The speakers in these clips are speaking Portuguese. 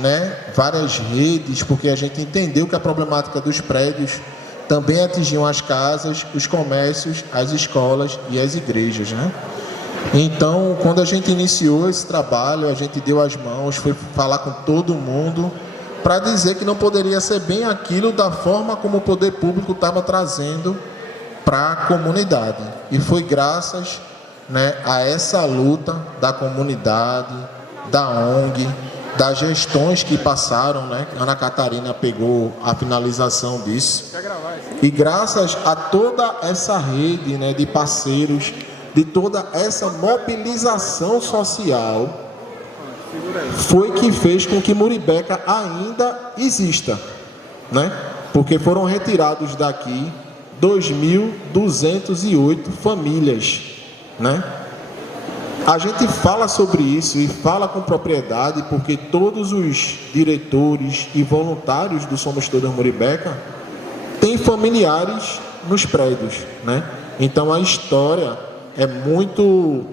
né, várias redes, porque a gente entendeu que a problemática dos prédios também atingiam as casas, os comércios, as escolas e as igrejas, né? Então, quando a gente iniciou esse trabalho, a gente deu as mãos, foi falar com todo mundo para dizer que não poderia ser bem aquilo da forma como o poder público estava trazendo para a comunidade. E foi graças, né, a essa luta da comunidade, da ONG, das gestões que passaram, né? Ana Catarina pegou a finalização disso. E graças a toda essa rede, né, de parceiros, de toda essa mobilização social, foi que fez com que Muribeca ainda exista, né? Porque foram retirados daqui 2.208 famílias, né? A gente fala sobre isso e fala com propriedade porque todos os diretores e voluntários do Somos Todos Muribeca têm familiares nos prédios, né? Então a história é muito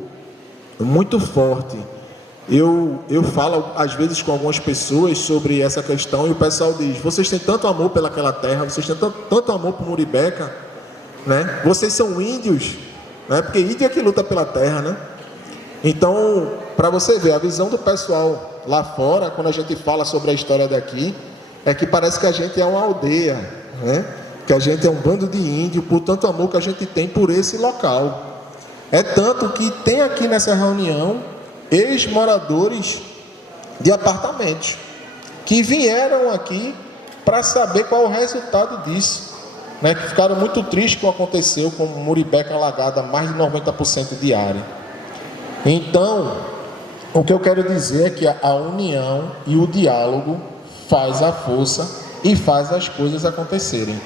forte. Eu falo às vezes com algumas pessoas sobre essa questão e o pessoal diz: vocês têm tanto amor pelaquela terra, vocês têm tanto amor por Muribeca, né? Vocês são índios, né? Porque índio é que luta pela terra, né? Então, para você ver, a visão do pessoal lá fora, quando a gente fala sobre a história daqui, é que parece que a gente é uma aldeia, né? Que a gente é um bando de índio, por tanto amor que a gente tem por esse local. É tanto que tem aqui nessa reunião ex-moradores de apartamentos que vieram aqui para saber qual é o resultado disso, né? Que ficaram muito tristes com o que aconteceu com Muribeca alagada mais de 90% de área. Então, o que eu quero dizer é que a união e o diálogo faz a força e faz as coisas acontecerem.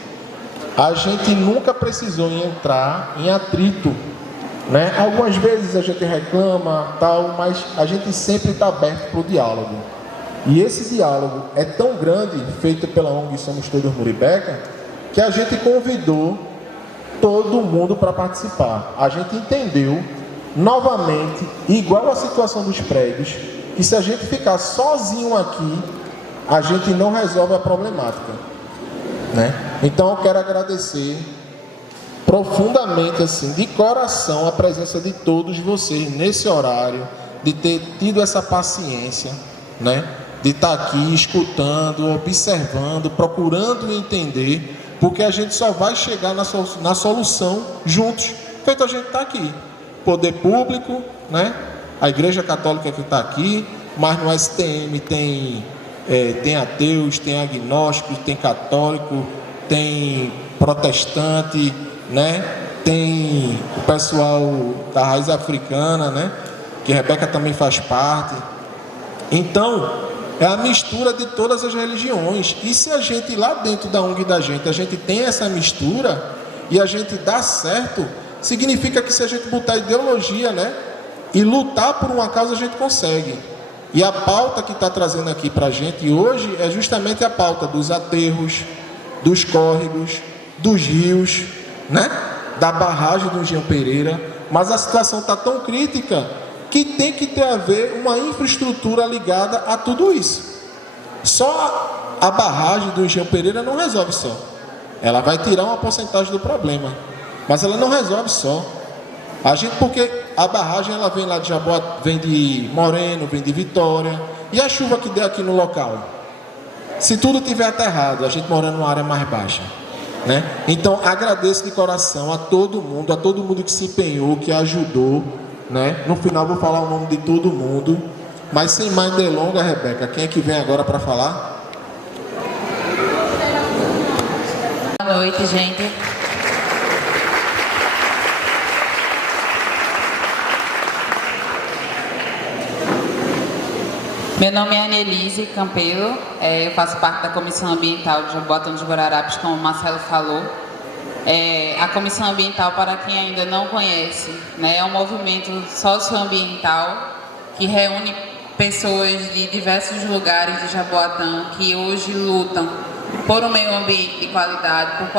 A gente nunca precisou entrar em atrito, né? Algumas vezes a gente reclama, tal, mas a gente sempre está aberto para o diálogo. E esse diálogo é tão grande, feito pela ONG Somos Todos Muribeca, que a gente convidou todo mundo para participar. A gente entendeu novamente, igual a situação dos prédios, que se a gente ficar sozinho aqui, a gente não resolve a problemática, né? Então eu quero agradecer profundamente, assim, de coração, a presença de todos vocês nesse horário, de ter tido essa paciência, né? De estar aqui escutando, observando, procurando entender, porque a gente só vai chegar na solução juntos, feito a gente está aqui. Poder público, né? A Igreja Católica que está aqui, mas no STM tem ateus, tem agnósticos, tem católico, tem protestante, né? Tem o pessoal da raiz africana, né? Que Rebeca também faz parte. Então, é a mistura de todas as religiões. E se a gente lá dentro da ONG da gente, a gente tem essa mistura e a gente dá certo, significa que se a gente botar ideologia, né, e lutar por uma causa, a gente consegue. E a pauta que está trazendo aqui para a gente hoje é justamente a pauta dos aterros, dos córregos, dos rios, né, da barragem do Engenho Pereira. Mas a situação está tão crítica que tem que ter a ver uma infraestrutura ligada a tudo isso. Só a barragem do Engenho Pereira não resolve só. Ela vai tirar uma porcentagem do problema, mas ela não resolve só. Porque a barragem ela vem lá de Jaboatão, vem de Moreno, vem de Vitória, e a chuva que der aqui no local, se tudo tiver aterrado, a gente mora numa área mais baixa, né? Então agradeço de coração a todo mundo que se empenhou, que ajudou, né? No final vou falar o nome de todo mundo, mas sem mais delongas, Rebeca, quem é que vem agora para falar? Boa noite, gente. Meu nome é Anelise Campelo, eu faço parte da Comissão Ambiental de Jaboatão dos Guararapes, como o Marcelo falou. A Comissão Ambiental, para quem ainda não conhece, né, é um movimento socioambiental que reúne pessoas de diversos lugares de Jaboatão que hoje lutam por um meio ambiente de qualidade, por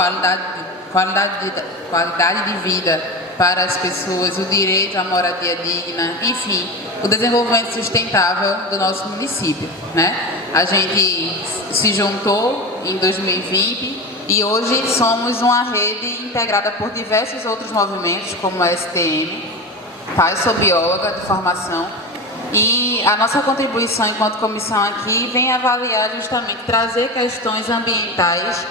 qualidade de vida para as pessoas, o direito à moradia digna, enfim, o desenvolvimento sustentável do nosso município, né? A gente se juntou em 2020 e hoje somos uma rede integrada por diversos outros movimentos, como a STM, tá? Eu sou bióloga de formação e a nossa contribuição enquanto comissão aqui vem avaliar justamente trazer questões ambientais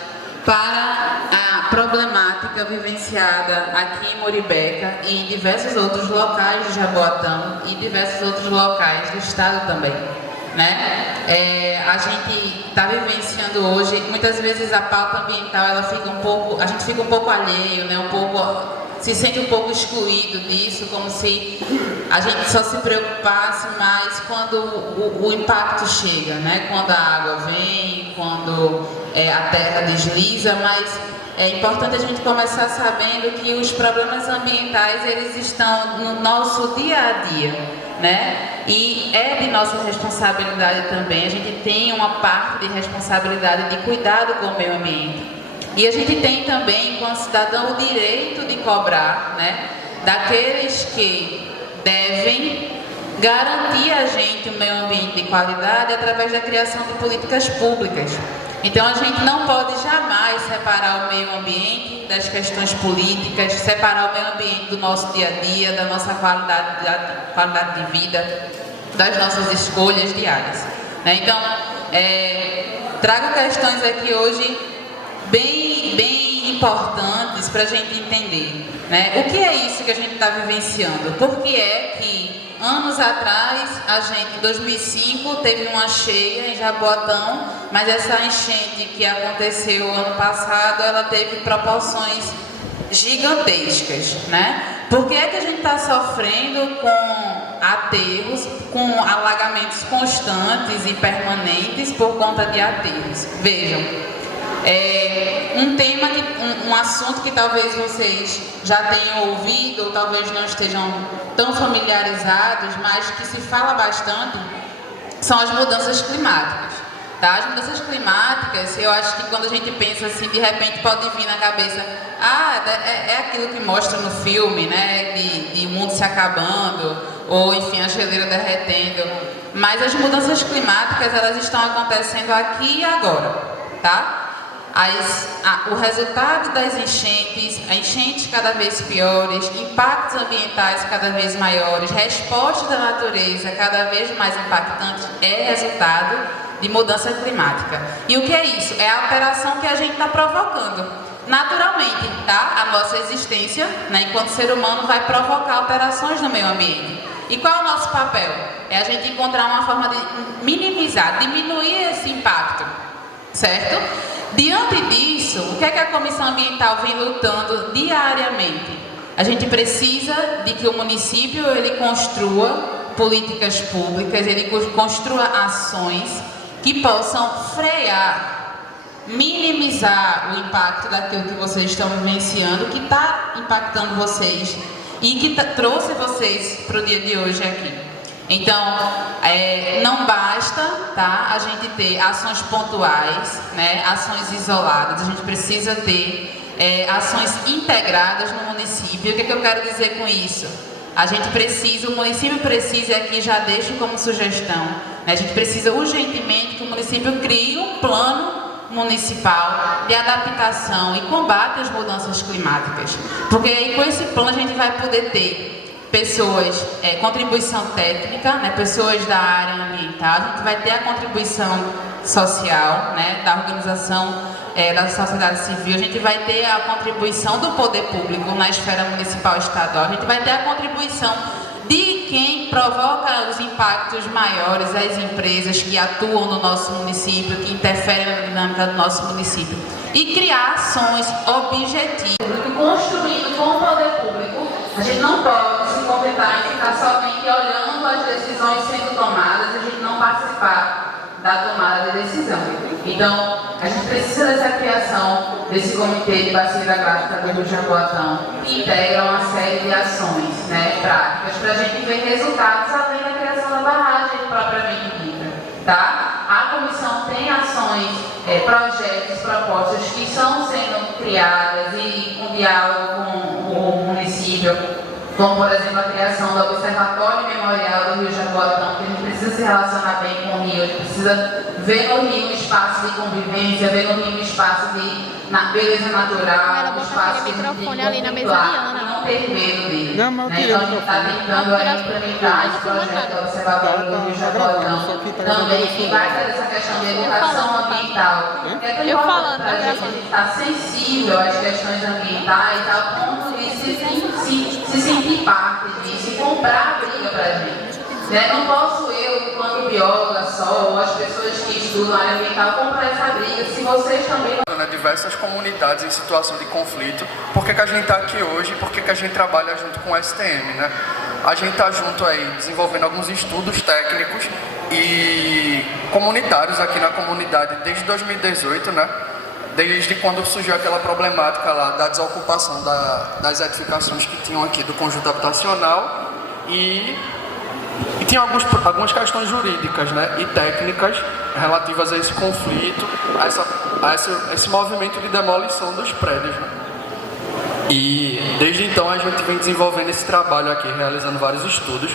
para a problemática vivenciada aqui em Muribeca e em diversos outros locais de Jaboatão e diversos outros locais do estado também, né? A gente está vivenciando hoje, muitas vezes a pauta ambiental ela fica a gente fica um pouco alheio, né? Se sente um pouco excluído disso, como se a gente só se preocupasse mais quando o impacto chega, né? Quando a água vem, quando a terra desliza, mas é importante a gente começar sabendo que os problemas ambientais eles estão no nosso dia a dia, né? E é de nossa responsabilidade também, a gente tem uma parte de responsabilidade de cuidado com o meio ambiente. E a gente tem também, enquanto cidadão, o direito de cobrar, né, daqueles que devem garantir a gente um meio ambiente de qualidade através da criação de políticas públicas. Então a gente não pode jamais separar o meio ambiente das questões políticas, separar o meio ambiente do nosso dia a dia, da nossa qualidade de vida, das nossas escolhas diárias, né? Então, trago questões aqui hoje bem importantes para a gente entender, né? O que é isso que a gente está vivenciando? Por que é que anos atrás, a gente, em 2005, teve uma cheia em Jaboatão, mas essa enchente que aconteceu ano passado, ela teve proporções gigantescas, né? Por que é que a gente está sofrendo com aterros, com alagamentos constantes e permanentes por conta de aterros? Vejam, um assunto que talvez vocês já tenham ouvido ou talvez não estejam tão familiarizados, mas que se fala bastante, são as mudanças climáticas, tá? As mudanças climáticas, eu acho que quando a gente pensa assim, de repente pode vir na cabeça, é aquilo que mostra no filme, né, de o mundo se acabando, ou enfim, a geleira derretendo, mas as mudanças climáticas, elas estão acontecendo aqui e agora, tá? O resultado das enchentes cada vez piores, impactos ambientais cada vez maiores, resposta da natureza cada vez mais impactante é resultado de mudança climática. E o que é isso? É a alteração que a gente está provocando. Naturalmente, tá? A nossa existência, né, enquanto ser humano, vai provocar alterações no meio ambiente. E qual é o nosso papel? É a gente encontrar uma forma de minimizar, diminuir esse impacto, certo? Diante disso, o que é que a Comissão Ambiental vem lutando diariamente? A gente precisa de que o município ele construa políticas públicas, ele construa ações que possam frear, minimizar o impacto daquilo que vocês estão vivenciando, que está impactando vocês e que trouxe vocês para o dia de hoje aqui. Então, não basta, tá, a gente ter ações pontuais, né, ações isoladas, a gente precisa ter ações integradas no município. O que eu quero dizer com isso? O município precisa, aqui já deixo como sugestão, né, a gente precisa urgentemente que o município crie um plano municipal de adaptação e combate às mudanças climáticas, porque aí com esse plano a gente vai poder ter pessoas, contribuição técnica, né, pessoas da área ambiental, a gente vai ter a contribuição social, né, da organização da sociedade civil, a gente vai ter a contribuição do poder público na esfera municipal e estadual, a gente vai ter a contribuição de quem provoca os impactos maiores, as empresas que atuam no nosso município, que interferem na dinâmica do nosso município, e criar ações objetivas, construindo com o poder público. A gente não pode se contentar em ficar somente olhando as decisões sendo tomadas e a gente não participar da tomada de decisão. Então, a gente precisa dessa criação desse comitê de bacia hidrográfica do Rio de Jaboatão, que integra uma série de ações, né, práticas, para a gente ver resultados além da criação da barragem propriamente dita, tá? A comissão tem ações, projetos, propostas que estão sendo criadas e com diálogo com o município, como por exemplo a criação do Observatório Memorial do Rio Jaboatão, que a gente precisa se relacionar bem com o Rio, a gente precisa vê no rio um espaço de convivência, vê no rio um espaço de beleza natural, um espaço de conflituar, e não ter medo dele. Então a gente está tentando implementar esse projeto do Observatório do Rio Jaboatão também, que vai ter essa questão de educação ambiental. Que é tão importante para a gente estar sensível às questões ambientais, ao ponto de se sentir parte disso e comprar a briga para a gente. Não posso eu, enquanto bióloga só, ou as pessoas que estudam a área ambiental, comprar essa briga, se vocês também não... Diversas comunidades em situação de conflito. Por que a gente está aqui hoje? Por que a gente trabalha junto com o STM, né? A gente está junto aí, desenvolvendo alguns estudos técnicos e comunitários aqui na comunidade desde 2018, né? Desde quando surgiu aquela problemática lá da desocupação das edificações que tinham aqui do conjunto habitacional e tinha algumas questões jurídicas, né, e técnicas relativas a esse conflito, a esse movimento de demolição dos prédios, né? E desde então a gente vem desenvolvendo esse trabalho aqui, realizando vários estudos.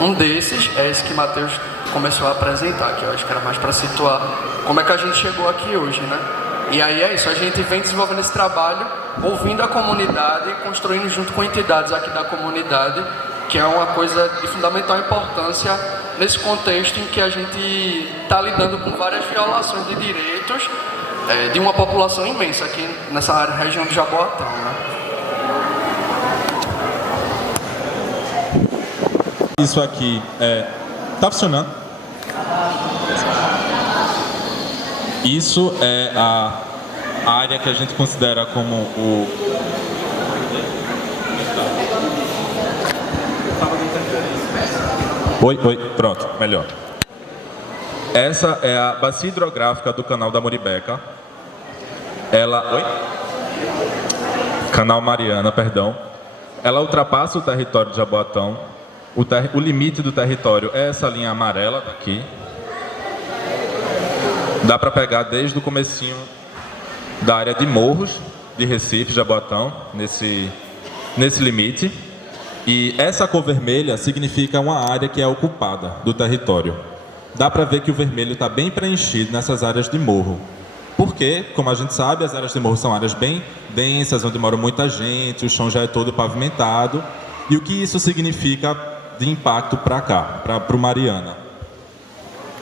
Um desses é esse que Matheus começou a apresentar, que eu acho que era mais para situar como é que a gente chegou aqui hoje, né? E aí é isso, a gente vem desenvolvendo esse trabalho, ouvindo a comunidade, construindo junto com entidades aqui da comunidade, que é uma coisa de fundamental importância nesse contexto em que a gente está lidando com várias violações de direitos de uma população imensa aqui nessa área, região do Jaboatão, né? Isso aqui tá funcionando. Isso é a área que a gente considera como o... Oi, pronto, melhor. Essa é a bacia hidrográfica do canal da Muribeca. Canal Mariana, perdão. Ela ultrapassa o território de Jaboatão. O limite do território é essa linha amarela daqui. Dá para pegar desde o comecinho da área de Morros, de Recife, Jaboatão, nesse limite. E essa cor vermelha significa uma área que é ocupada do território. Dá para ver que o vermelho está bem preenchido nessas áreas de morro. Porque, como a gente sabe, as áreas de morro são áreas bem densas, onde mora muita gente, o chão já é todo pavimentado. E o que isso significa de impacto para cá, para o Mariana?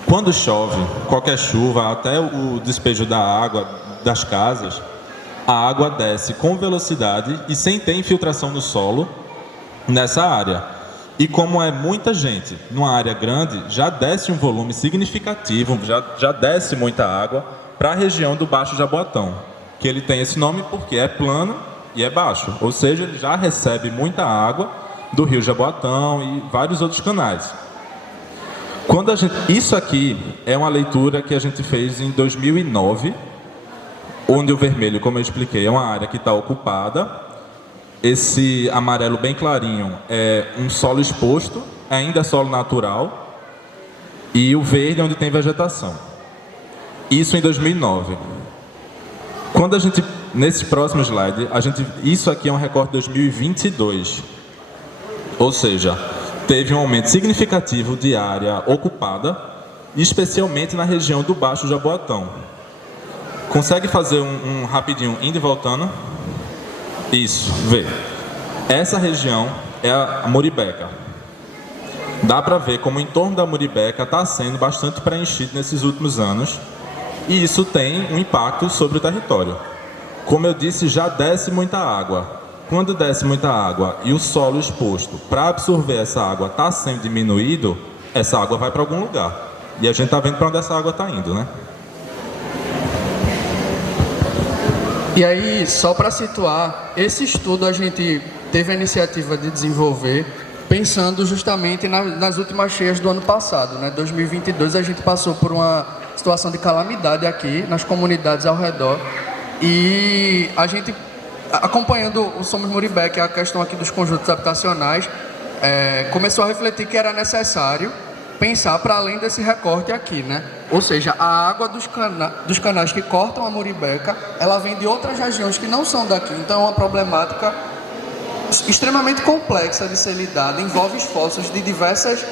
Quando chove, qualquer chuva, até o despejo da água das casas, a água desce com velocidade e sem ter infiltração no solo, nessa área. E como é muita gente numa área grande, já desce um volume significativo, já desce muita água para a região do Baixo Jaboatão, que ele tem esse nome porque é plano e é baixo, ou seja, ele já recebe muita água do rio Jaboatão e vários outros canais. Isso aqui é uma leitura que a gente fez em 2009, onde o vermelho, como eu expliquei, é uma área que está ocupada. Esse amarelo bem clarinho é um solo exposto, ainda solo natural, e o verde é onde tem vegetação. Isso em 2009. Quando a gente, nesse próximo slide, isso aqui é um recorte de 2022. Ou seja, teve um aumento significativo de área ocupada, especialmente na região do Baixo Jaboatão. Consegue fazer um rapidinho indo e voltando? Isso, vê. Essa região é a Muribeca. Dá para ver como o entorno da Muribeca está sendo bastante preenchido nesses últimos anos. E isso tem um impacto sobre o território. Como eu disse, já desce muita água. Quando desce muita água e o solo exposto para absorver essa água está sendo diminuído, essa água vai para algum lugar. E a gente está vendo para onde essa água está indo, né? E aí, só para situar, esse estudo a gente teve a iniciativa de desenvolver pensando justamente nas últimas cheias do ano passado, né? 2022 a gente passou por uma situação de calamidade aqui nas comunidades ao redor e a gente, acompanhando o Somos Muribeca, a questão aqui dos conjuntos habitacionais, começou a refletir que era necessário pensar para além desse recorte aqui, né? Ou seja, a água dos canais que cortam a Muribeca, ela vem de outras regiões que não são daqui. Então é uma problemática extremamente complexa de ser lidada, envolve esforços de diversas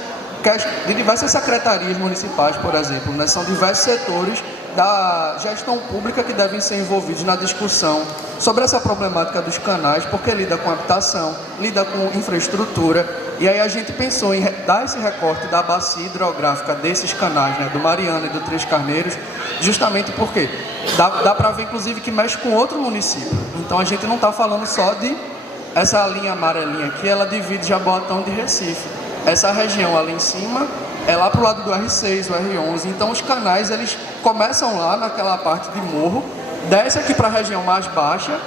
de diversas secretarias municipais, por exemplo, né? São diversos setores da gestão pública que devem ser envolvidos na discussão sobre essa problemática dos canais, porque lida com habitação, lida com infraestrutura, e aí a gente pensou em dar esse recorte da bacia hidrográfica desses canais, né, do Mariana e do Três Carneiros, justamente porque dá para ver, inclusive, que mexe com outro município. Então a gente não está falando só de essa linha amarelinha aqui, ela divide Jaboatão de Recife. Essa região ali em cima é lá para o lado do R6, o R11. Então os canais, eles começam lá naquela parte de morro, desce aqui para a região mais baixa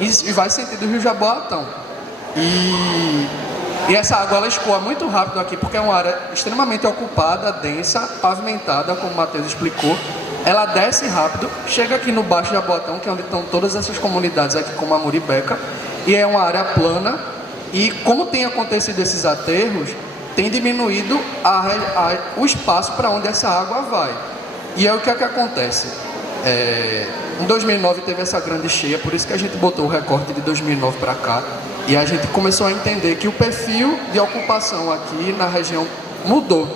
e vai sentido Rio Jaboatão. E essa água, ela escoa muito rápido aqui, porque é uma área extremamente ocupada, densa, pavimentada, como o Matheus explicou. Ela desce rápido, chega aqui no Baixo Jaboatão, que é onde estão todas essas comunidades aqui, como a Muribeca, e é uma área plana. E como tem acontecido esses aterros, tem diminuído o espaço para onde essa água vai. E é o que acontece. Em 2009 teve essa grande cheia, por isso que a gente botou o recorte de 2009 para cá. E a gente começou a entender que o perfil de ocupação aqui na região mudou.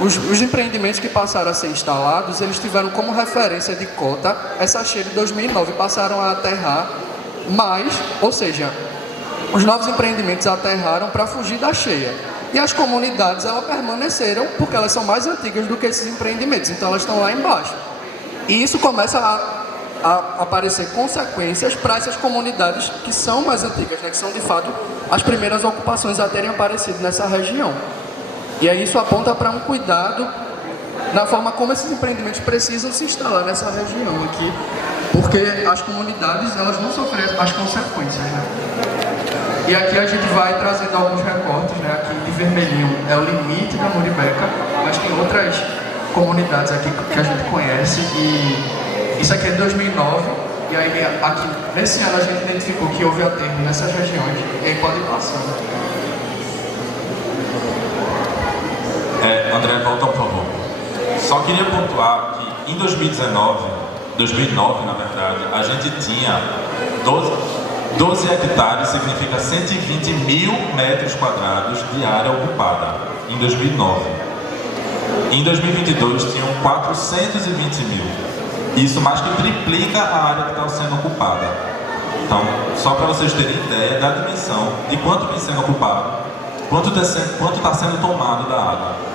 Os empreendimentos que passaram a ser instalados, eles tiveram como referência de cota essa cheia de 2009, passaram a aterrar mais, ou seja, os novos empreendimentos aterraram para fugir da cheia. E as comunidades, elas permaneceram porque elas são mais antigas do que esses empreendimentos, então elas estão lá embaixo. E isso começa a aparecer consequências para essas comunidades que são mais antigas, né, que são de fato as primeiras ocupações a terem aparecido nessa região. E aí isso aponta para um cuidado na forma como esses empreendimentos precisam se instalar nessa região aqui, porque as comunidades, elas vão sofrer as consequências, né? E aqui a gente vai trazendo alguns recortes, né? Aqui de vermelhinho é o limite da Muribeca, mas tem outras comunidades aqui que a gente conhece, e isso aqui é de 2009, e aí aqui, nesse ano a gente identificou que houve aterro nessas regiões, e aí pode ir passando. André, volta por favor. Só queria pontuar que em 2009 na verdade, a gente tinha 12 hectares, significa 120 mil metros quadrados de área ocupada, em 2009. Em 2022 tinham 420 mil. Isso mais que triplica a área que está sendo ocupada. Então, só para vocês terem ideia da dimensão de quanto vem sendo ocupado, quanto está sendo tomado da água.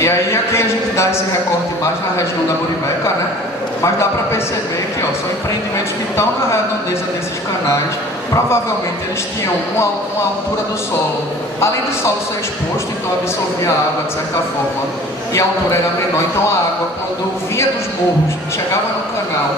E aí aqui a gente dá esse recorte mais na região da Muribeca, né? Mas dá para perceber que são empreendimentos que estão na redondeza desses canais. Provavelmente eles tinham uma altura do solo, além do solo ser exposto, então absorvia a água de certa forma, e a altura era menor. Então a água, quando vinha dos morros, chegava no canal,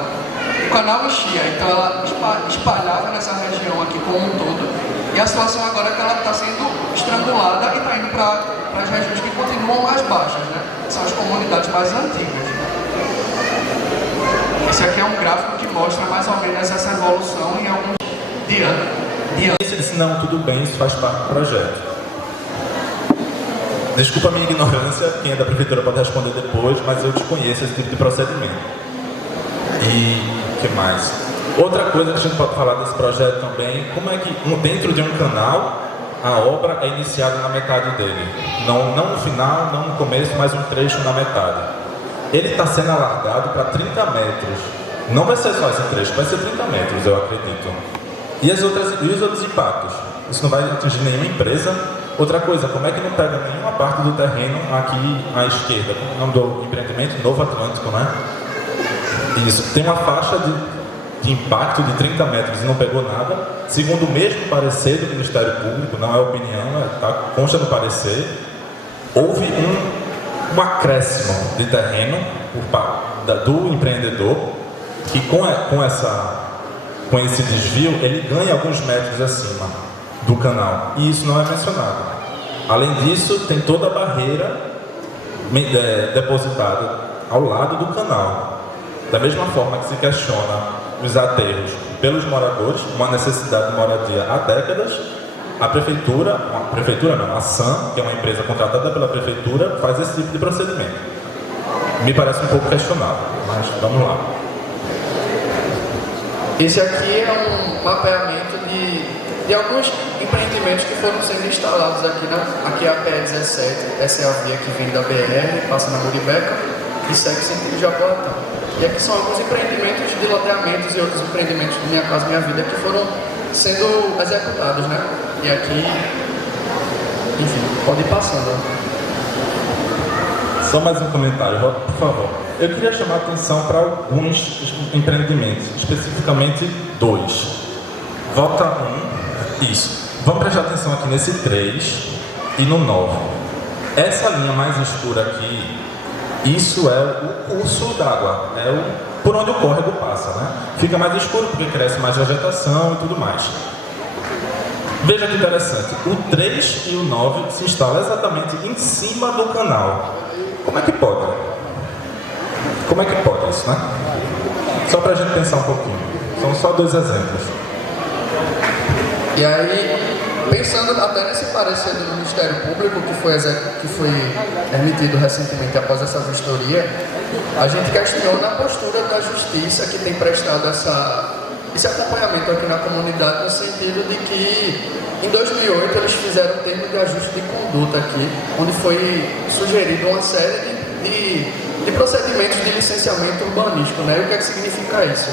o canal enchia, então ela espalhava nessa região aqui como um todo. E a situação agora é que ela está sendo estrangulada e está indo para as regiões que continuam mais baixas, né? São as comunidades mais antigas. Esse aqui é um gráfico que mostra mais ou menos essa evolução em alguns dias. Ele disse, não, tudo bem, isso faz parte do projeto. Desculpa a minha ignorância, quem é da prefeitura pode responder depois, mas eu desconheço esse tipo de procedimento. E o que mais? Outra coisa que a gente pode falar desse projeto também, como é que dentro de um canal a obra é iniciada na metade dele. Não no final, não no começo, mas um trecho na metade. Ele está sendo alargado para 30 metros. Não vai ser só esse trecho, vai ser 30 metros, eu acredito. E os outros impactos? Isso não vai atingir nenhuma empresa. Outra coisa, como é que não pega nenhuma parte do terreno aqui à esquerda? Como é o nome do empreendimento? Novo Atlântico, né? Isso, tem uma faixa de impacto de 30 metros e não pegou nada. Segundo o mesmo parecer do Ministério Público, não é opinião, consta no parecer, houve um acréscimo de terreno do empreendedor que com esse desvio ele ganha alguns metros acima do canal, e isso não é mencionado. Além disso, tem toda a barreira depositada ao lado do canal. Da mesma forma que se questiona os aterros pelos moradores, uma necessidade de moradia há décadas, a SAM, que é uma empresa contratada pela prefeitura, faz esse tipo de procedimento. Me parece um pouco questionável, mas vamos lá. Esse aqui é um mapeamento de de alguns empreendimentos que foram sendo instalados aqui a PE17, essa é a via que vem da BR, passa na Muribeca e segue sentido Jaboatão. E aqui são alguns empreendimentos de loteamentos e outros empreendimentos do Minha Casa Minha Vida que foram sendo executados, né? E aqui, enfim, pode ir passando. Só mais um comentário, por favor. Eu queria chamar a atenção para alguns empreendimentos, especificamente 2. Volta 1, isso. Vamos prestar atenção aqui nesse 3 e no 9. Essa linha mais escura aqui, isso é o curso d'água, por onde o córrego passa, né? Fica mais escuro porque cresce mais vegetação e tudo mais. Veja que interessante, o 3 e o 9 se instalam exatamente em cima do canal. Como é que pode? Como é que pode isso, né? Só para a gente pensar um pouquinho. São só 2 exemplos. E aí, pensando até nesse parecer do Ministério Público que foi emitido recentemente após essa vistoria, a gente questiona a postura da Justiça que tem prestado esse acompanhamento aqui na comunidade, no sentido de que em 2008 eles fizeram um termo de ajuste de conduta aqui, onde foi sugerido uma série de procedimentos de licenciamento urbanístico, né? E o que é que significa isso?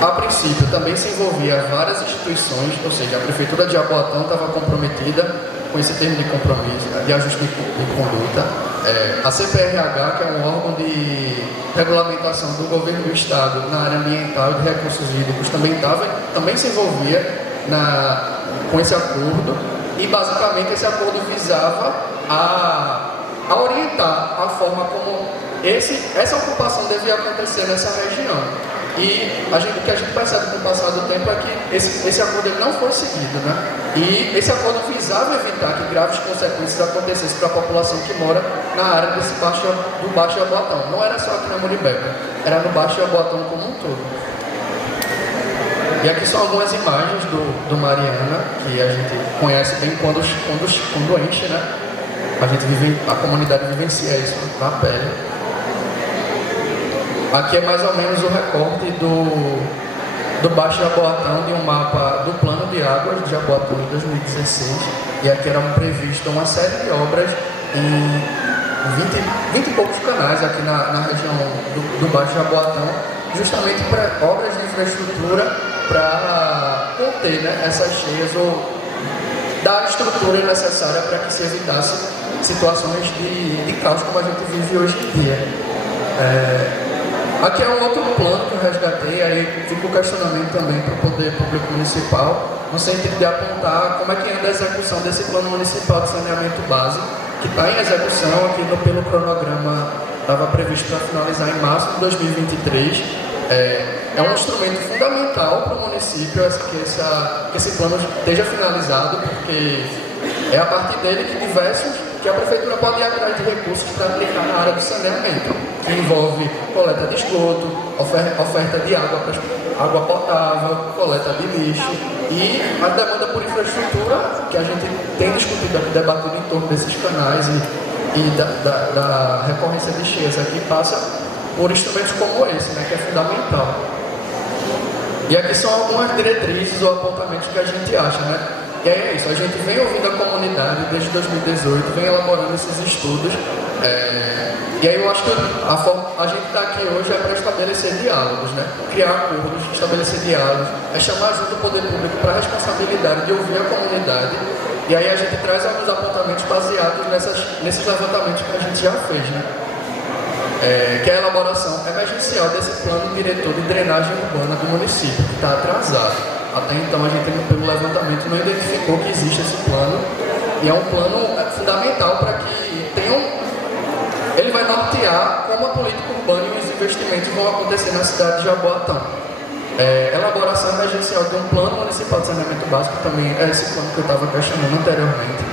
A princípio também se envolvia várias instituições, ou seja, a Prefeitura de Jaboatão estava comprometida com esse termo de compromisso, de ajuste de conduta. A CPRH, que é um órgão de regulamentação do governo do Estado na área ambiental e de recursos hídricos, também se envolvia com esse acordo, e basicamente esse acordo visava a orientar a forma como essa ocupação devia acontecer nessa região. E o que a gente percebe com o passar do tempo é que esse acordo ele não foi seguido, né? E esse acordo visava evitar que graves consequências acontecessem para a população que mora na área do Baixo Jaboatão. Não era só aqui na Muribeca, era no Baixo Jaboatão como um todo. E aqui são algumas imagens do Mariana, que a gente conhece bem quando enche, né? A comunidade vivencia isso na pele. Aqui é mais ou menos o recorte do Baixo Jaboatão, de um mapa do plano de águas de Jaboatão de 2016. E aqui era previsto uma série de obras em 20 e poucos canais aqui na região do Baixo Jaboatão, justamente para obras de infraestrutura para conter, né, essas cheias ou dar a estrutura necessária para que se evitasse situações de caos como a gente vive hoje em dia. Aqui é um outro plano que eu resgatei, aí fica o questionamento também para o Poder Público Municipal, no sentido de apontar como é que anda a execução desse Plano Municipal de Saneamento Básico, que está em execução aqui pelo cronograma, estava previsto para finalizar em março de 2023. É um instrumento fundamental para o município que esse plano esteja finalizado, porque é a partir dele que a Prefeitura pode ir atrás de recursos para aplicar na área do saneamento, que envolve coleta de esgoto, oferta de água potável, coleta de lixo e a demanda por infraestrutura, que a gente tem discutido aqui, debatido em torno desses canais e da recorrência de cheias aqui, passa por instrumentos como esse, né, que é fundamental. E aqui são algumas diretrizes ou apontamentos que a gente acha, né? E aí é isso, a gente vem ouvindo a comunidade desde 2018, vem elaborando esses estudos, e aí eu acho que a gente está aqui hoje para estabelecer diálogos, né? Criar acordos, estabelecer diálogos, chamar junto o poder público para a responsabilidade de ouvir a comunidade, e aí a gente traz alguns apontamentos baseados nesses levantamentos que a gente já fez, né? Que é a elaboração emergencial desse plano diretor de drenagem urbana do município, que está atrasado. Até então a gente, pelo levantamento, não identificou que existe esse plano, e é um plano fundamental para que ele vai nortear como a política urbana e os investimentos vão acontecer na cidade de Jaboatão. Elaboração emergencial de um plano municipal de saneamento básico também é esse plano que eu estava questionando anteriormente.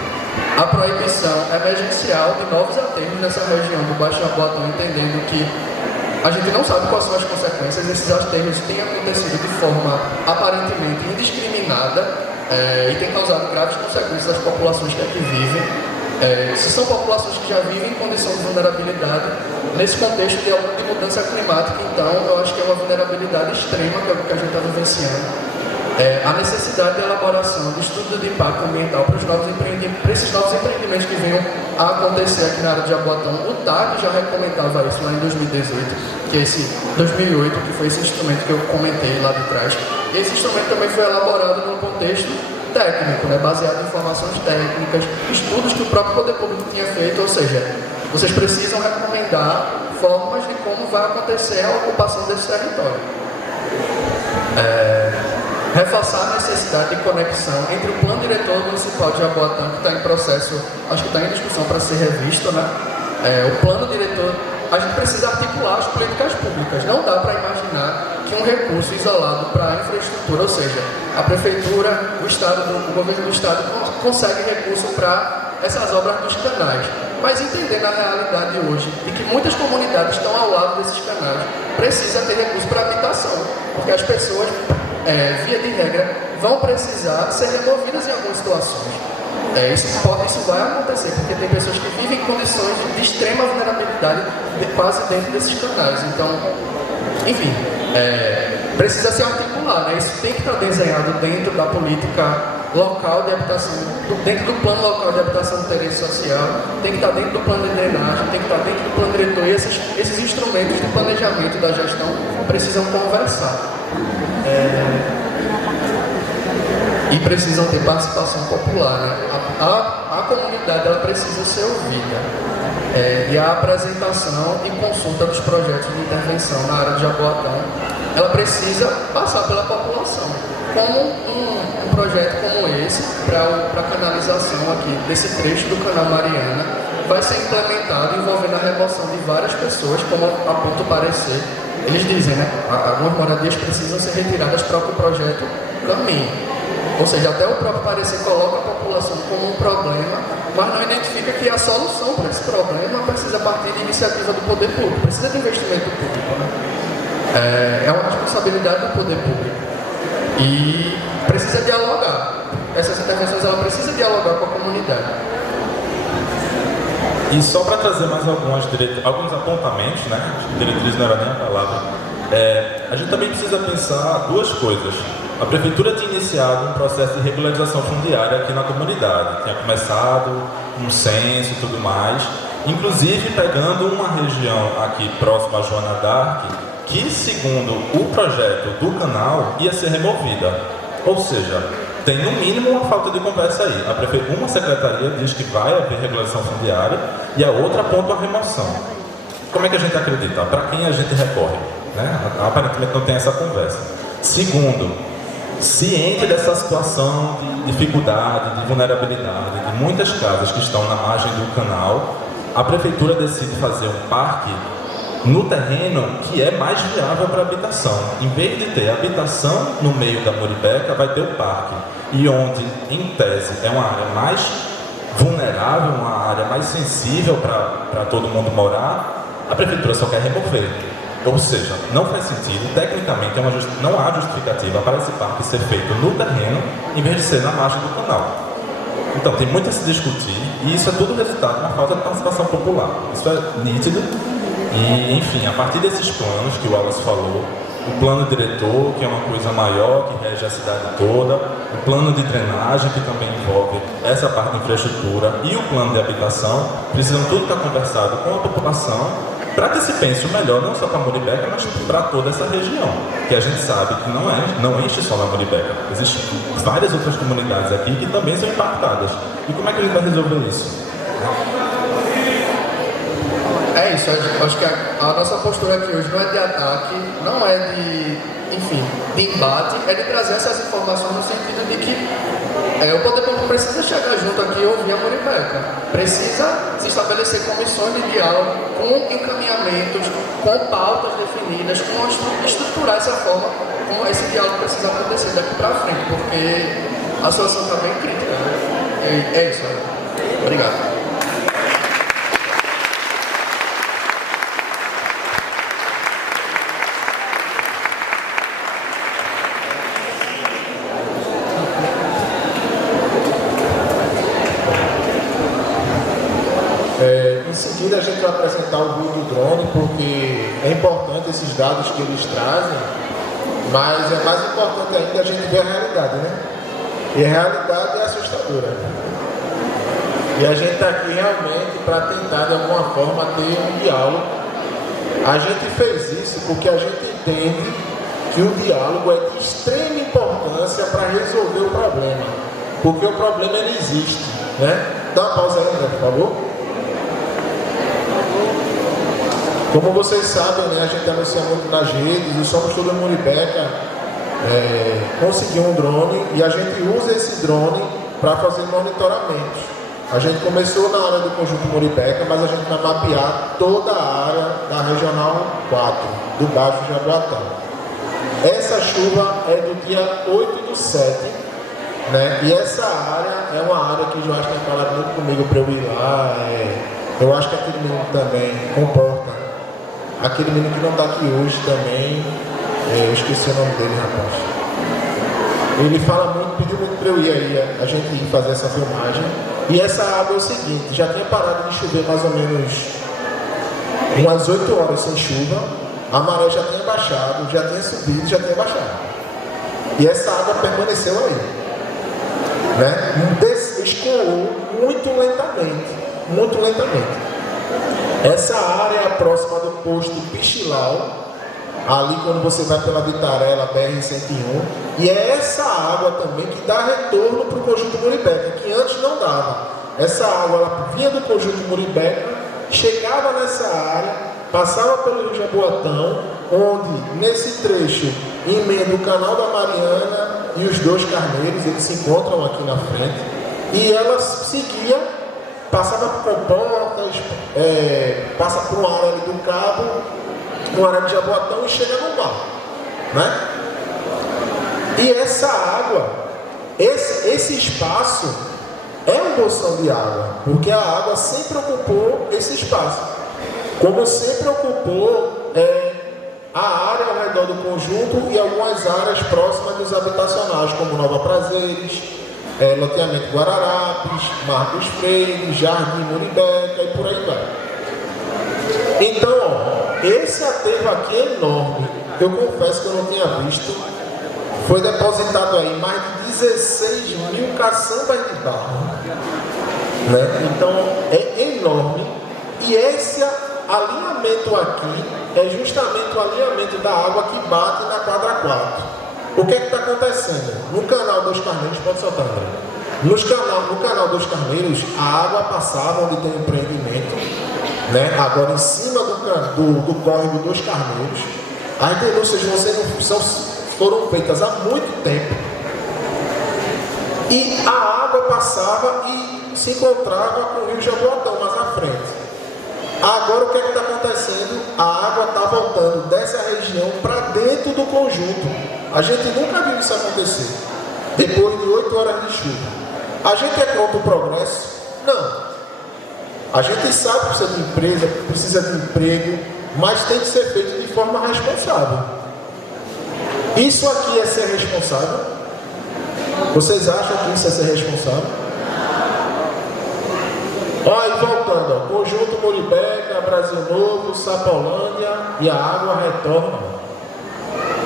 A proibição emergencial de novos aterros nessa região do Baixo Jaboatão, entendendo que a gente não sabe quais são as consequências. Esses aterros têm acontecido de forma aparentemente indiscriminada e tem causado graves consequências às populações que aqui vivem. Se são populações que já vivem em condição de vulnerabilidade, nesse contexto de mudança climática, então eu acho que é uma vulnerabilidade extrema que a gente está vivenciando. a necessidade de elaboração de estudo de impacto ambiental para esses novos empreendimentos que venham a acontecer aqui na área de Jaboatão. O TAG já recomendava isso lá em 2018, que é esse 2008, que foi esse instrumento que eu comentei lá de trás. E esse instrumento também foi elaborado num contexto técnico, né, baseado em informações técnicas, estudos que o próprio poder público tinha feito, ou seja, vocês precisam recomendar formas de como vai acontecer a ocupação desse território. Reforçar a necessidade de conexão entre o plano diretor municipal de Jaboatão, que está em processo, acho que está em discussão para ser revisto, né? O plano diretor, a gente precisa articular as políticas públicas. Não dá para imaginar que um recurso isolado para a infraestrutura, ou seja, a prefeitura, o governo do estado consegue recurso para essas obras dos canais. Mas entender na realidade hoje de que muitas comunidades estão ao lado desses canais, precisa ter recurso para habitação, porque as pessoas, via de regra, vão precisar ser removidas em algumas situações. Isso vai acontecer, porque tem pessoas que vivem em condições de extrema vulnerabilidade quase dentro desses canais. Então, enfim, precisa se articular, né? Isso tem que estar desenhado dentro da política local de habitação, dentro do plano local de habitação de interesse social, tem que estar dentro do plano de drenagem, tem que estar dentro do plano diretor, e esses instrumentos de planejamento da gestão precisam conversar. E precisam ter participação popular, né? A comunidade ela precisa ser ouvida. E a apresentação e consulta dos projetos de intervenção na área de Jaboatão, ela precisa passar pela população. Como um projeto como esse, para a canalização aqui desse trecho do canal Mariana, vai ser implementado envolvendo a remoção de várias pessoas, como aponta o parecer. Eles dizem, né? Algumas moradias precisam ser retiradas para que o projeto caminhe. Ou seja, até o próprio parecer coloca a população como um problema, mas não identifica que a solução para esse problema precisa partir de iniciativa do poder público, precisa de investimento público, né? É uma responsabilidade do poder público. E precisa dialogar. Essas intervenções ela precisa dialogar com a comunidade. E só para trazer mais alguns apontamentos, né? Diretrizes não era nem a palavra. A gente também precisa pensar duas coisas. A prefeitura tinha iniciado um processo de regularização fundiária aqui na comunidade. Tinha começado um censo e tudo mais, inclusive pegando uma região aqui próxima a Joana d'Arc, que, segundo o projeto do canal, ia ser removida. Ou seja, tem no mínimo uma falta de conversa aí. Uma secretaria diz que vai haver regularização fundiária e a outra aponta a remoção. Como é que a gente acredita? Para quem a gente recorre? Né? Aparentemente não tem essa conversa. Segundo, ciente dessa situação de dificuldade, de vulnerabilidade, de muitas casas que estão na margem do canal, a prefeitura decide fazer um parque no terreno que é mais viável para habitação. Em vez de ter habitação no meio da Muribeca, vai ter o parque. E onde, em tese, é uma área mais vulnerável, uma área mais sensível para todo mundo morar, a prefeitura só quer remover. Ou seja, não faz sentido, tecnicamente não há justificativa para esse parque ser feito no terreno, em vez de ser na margem do canal. Então, tem muito a se discutir, e isso é tudo resultado de uma falta de participação popular. Isso é nítido. E, enfim, a partir desses planos que o Wallace falou, o plano diretor, que é uma coisa maior, que rege a cidade toda, o plano de drenagem, que também envolve essa parte de infraestrutura, e o plano de habitação, precisam tudo estar conversado com a população, para que se pense o melhor, não só para a Muribeca, mas para toda essa região, que a gente sabe que não enche só na Muribeca. Existem várias outras comunidades aqui que também são impactadas. E como é que a gente vai resolver isso? É isso, eu acho que a nossa postura aqui hoje não é de ataque, não é de embate, é de trazer essas informações no sentido de que o poder público precisa chegar junto aqui e ouvir a Muribeca. Precisa se estabelecer comissões de diálogo com encaminhamentos, com pautas definidas, com estruturar essa forma como esse diálogo precisa acontecer daqui para frente, porque a situação está bem crítica, né? É isso aí. Obrigado. Em seguida a gente vai apresentar o voo do drone, porque é importante esses dados que eles trazem Mas é mais importante ainda a gente ver a realidade, né? E a realidade é assustadora. E a gente está aqui realmente para tentar, de alguma forma, ter um diálogo. A gente fez isso porque a gente entende que o diálogo é de extrema importância para resolver o problema. Porque o problema ele existe, né? Dá uma pausa aí, André, por favor. Como vocês sabem, né, a gente anuncia muito nas redes, o Somos Todos Muribeca conseguiu um drone e a gente usa esse drone para fazer monitoramentos. A gente começou na área do Conjunto Muribeca, mas a gente vai mapear toda a área da Regional 4, do Baixo Jaboatão. Essa chuva é do dia 8/7, né? E essa área é uma área que o Joás tem falado muito comigo para eu ir lá. Eu acho que aquele menino também comporta. Aquele menino que não está aqui hoje também, eu esqueci o nome dele, rapaz. Ele fala muito, pediu muito para eu ir aí, a gente ir fazer essa filmagem. E essa água é o seguinte, já tinha parado de chover mais ou menos umas 8 horas sem chuva, a maré já tinha baixado, já tinha subido, já tinha baixado. E essa água permaneceu aí, né? Escoou muito lentamente, muito lentamente. Essa área é próxima do posto Pichilau, ali quando você vai pela Vitarela, BR-101, e é essa água também que dá retorno para o Conjunto Muribeca, que antes não dava. Essa água ela vinha do Conjunto Muribeca, chegava nessa área, passava pelo Rio Jaboatão, onde nesse trecho emenda o Canal da Mariana e os Dois Carneiros, eles se encontram aqui na frente, e ela seguia, passava por comportas, passa por uma área ali do Cabo, uma área de Jaboatão e chega no mar, né? E essa água, esse espaço é um bolsão de água, porque a água sempre ocupou esse espaço, como sempre ocupou a área ao redor do conjunto e algumas áreas próximas dos habitacionais, como Nova Prazeres, loteamento Guararapes, Marcos Freire, Jardim Muribeca e por aí vai. Então, ó, esse aterro aqui é enorme. Eu confesso que eu não tinha visto. Foi depositado aí mais de 16 mil caçambas de barro, né? Então, é enorme. E esse alinhamento aqui é justamente o alinhamento da água que bate na quadra 4. O que é que está acontecendo? No canal Dois Carneiros, pode soltar, André. No canal Dois Carneiros, a água passava onde tem um empreendimento, né? Agora em cima do córrego Dois Carneiros. As denúncias foram feitas há muito tempo. E a água passava e se encontrava com o Rio Jaboatão mais à frente. Agora o que é que está acontecendo? A água está voltando dessa região para dentro do conjunto. A gente nunca viu isso acontecer. Depois de 8 horas de chuva. A gente é contra o progresso? Não. A gente sabe que precisa de empresa, precisa de emprego, mas tem que ser feito de forma responsável. Isso aqui é ser responsável? Vocês acham que isso é ser responsável? Olha, e voltando, ó, Conjunto Muribeca, Brasil Novo, Sapolândia e a água retorna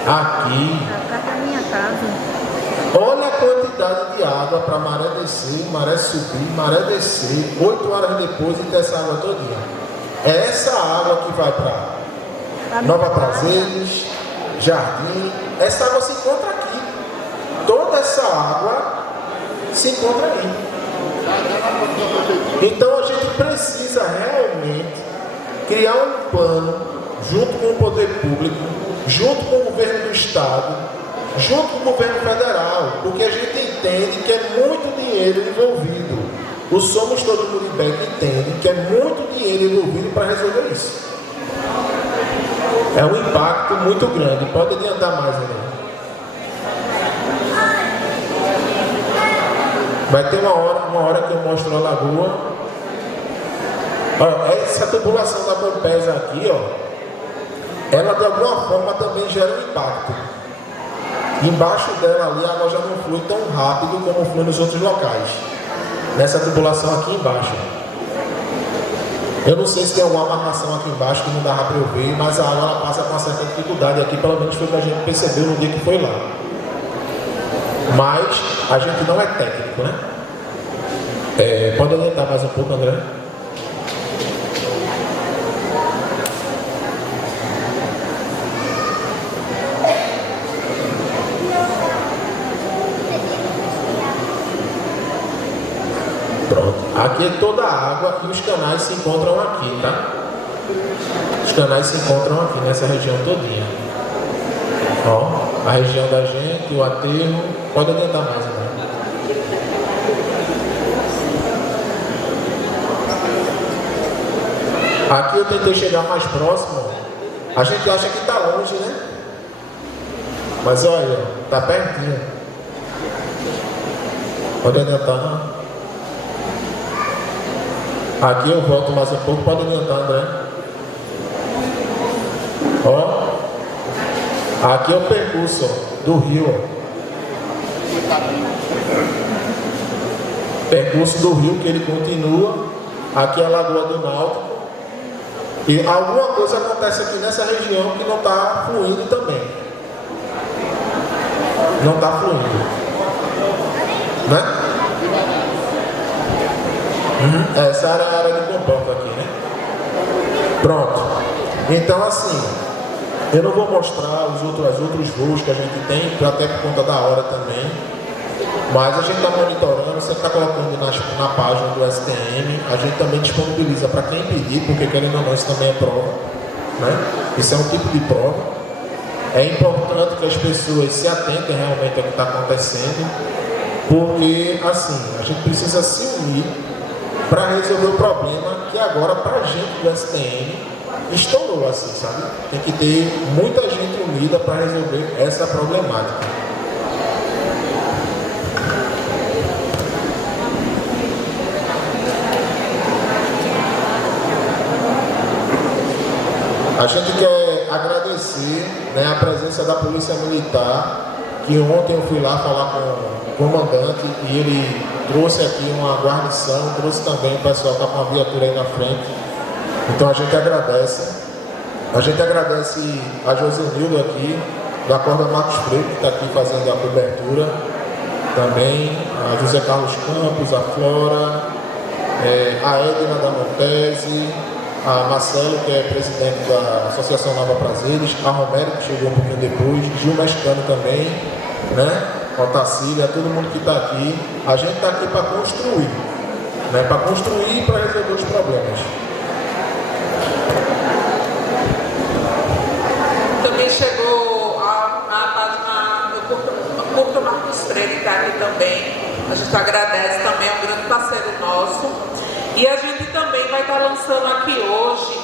aqui. Para minha casa. Olha a quantidade de água para maré descer, maré subir, maré descer, 8 horas depois e ter essa água todinha. É essa água que vai para Nova Prazeres, Jardim. Essa água se encontra aqui. Toda essa água se encontra aí. Então a gente precisa realmente criar um plano junto com o poder público, junto com o governo do estado, junto com o governo federal, porque a gente entende que é muito dinheiro envolvido. O Somos Todos Muribeca entende que é muito dinheiro envolvido para resolver isso. É um impacto muito grande. Pode adiantar mais, né? Vai ter uma hora que eu mostro a lagoa. Ó, essa tubulação da Compesa aqui, ó, ela de alguma forma também gera um impacto. Embaixo dela ali a água já não flui tão rápido como flui nos outros locais. Nessa tubulação aqui embaixo. Eu não sei se tem alguma marcação aqui embaixo que não dava para eu ver, mas a água ela passa com uma certa dificuldade aqui, pelo menos foi o que a gente percebeu no dia que foi lá. Mas a gente não é técnico, né? Pode adiantar mais um pouco, André? Pronto. Aqui é toda a água e os canais se encontram aqui, tá? Os canais se encontram aqui nessa região todinha. Ó, a região da gente, o aterro. Pode adiantar mais, né? Aqui eu tentei chegar mais próximo. A gente acha que tá longe, né? Mas olha, tá pertinho. Pode adiantar, não? Aqui eu volto mais um pouco, pode adiantar, André. Ó. Aqui é o percurso do rio. Percurso do rio que ele continua. Aqui é a Lagoa do Náutico. E alguma coisa acontece aqui nessa região que não está fluindo também. Não está fluindo. Né? Essa era a área de comporta aqui, né? Pronto. Então assim, eu não vou mostrar os outros voos que a gente tem, até por conta da hora também. Mas a gente está monitorando, você está colocando na página do STM, a gente também disponibiliza para quem pedir, porque querendo ou não, isso também é prova, né? Isso é um tipo de prova. É importante que as pessoas se atentem realmente ao que está acontecendo, porque assim, a gente precisa se unir para resolver o problema que agora, para a gente do STM, estourou assim, sabe? Tem que ter muita gente unida para resolver essa problemática. A gente quer agradecer, né, a presença da Polícia Militar, que ontem eu fui lá falar com o comandante e ele trouxe aqui uma guarnição, trouxe também o pessoal que está com a viatura aí na frente. Então a gente agradece. A gente agradece a Josenildo aqui, da Corda Marcos Freire, que está aqui fazendo a cobertura. Também a José Carlos Campos, a Flora, a Edna da Montese, a Marcelo, que é presidente da Associação Nova Prazeres, a Romério, que chegou um pouquinho depois, Gil Mexicano também, né? A Otacília, todo mundo que está aqui. A gente está aqui para construir, né? Para construir e para resolver os problemas. Também chegou a página do Curto Marcos Freire, que está aqui também. A gente agradece também, é um grande parceiro nosso. E a gente também vai estar lançando aqui hoje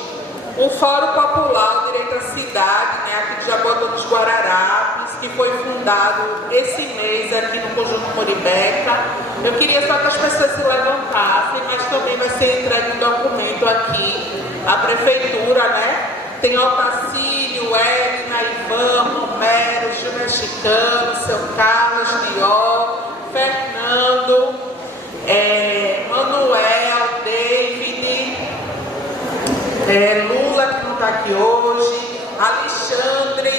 um Fórum Popular, o Direito à Cidade, né, aqui de Jaboatão dos Guararapes, que foi fundado esse mês aqui no Conjunto Muribeca. Eu queria só que as pessoas se levantassem, mas também vai ser entregue um documento aqui à Prefeitura, né? Tem Otacílio, Edna, Ivan, Romero, Gil Mexicano, seu Carlos, Lió, Fernando, Manuel, David, Lula, que não está aqui hoje, Alexandre,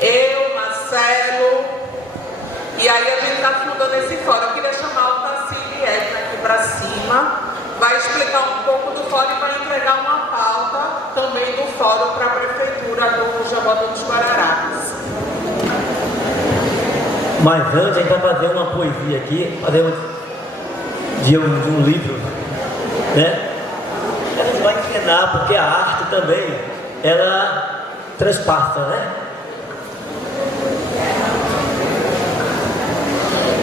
eu, Marcelo, e aí a gente está fundando esse fórum. Eu queria chamar o Otacílio e Edna aqui para cima, vai explicar um pouco do fórum e vai entregar uma pauta também do fórum para a Prefeitura do Jaboatão dos Guararapes. Mas antes a gente vai fazer uma poesia aqui, de um livro, né? A gente vai ensinar, porque a arte também, ela transpassa, né?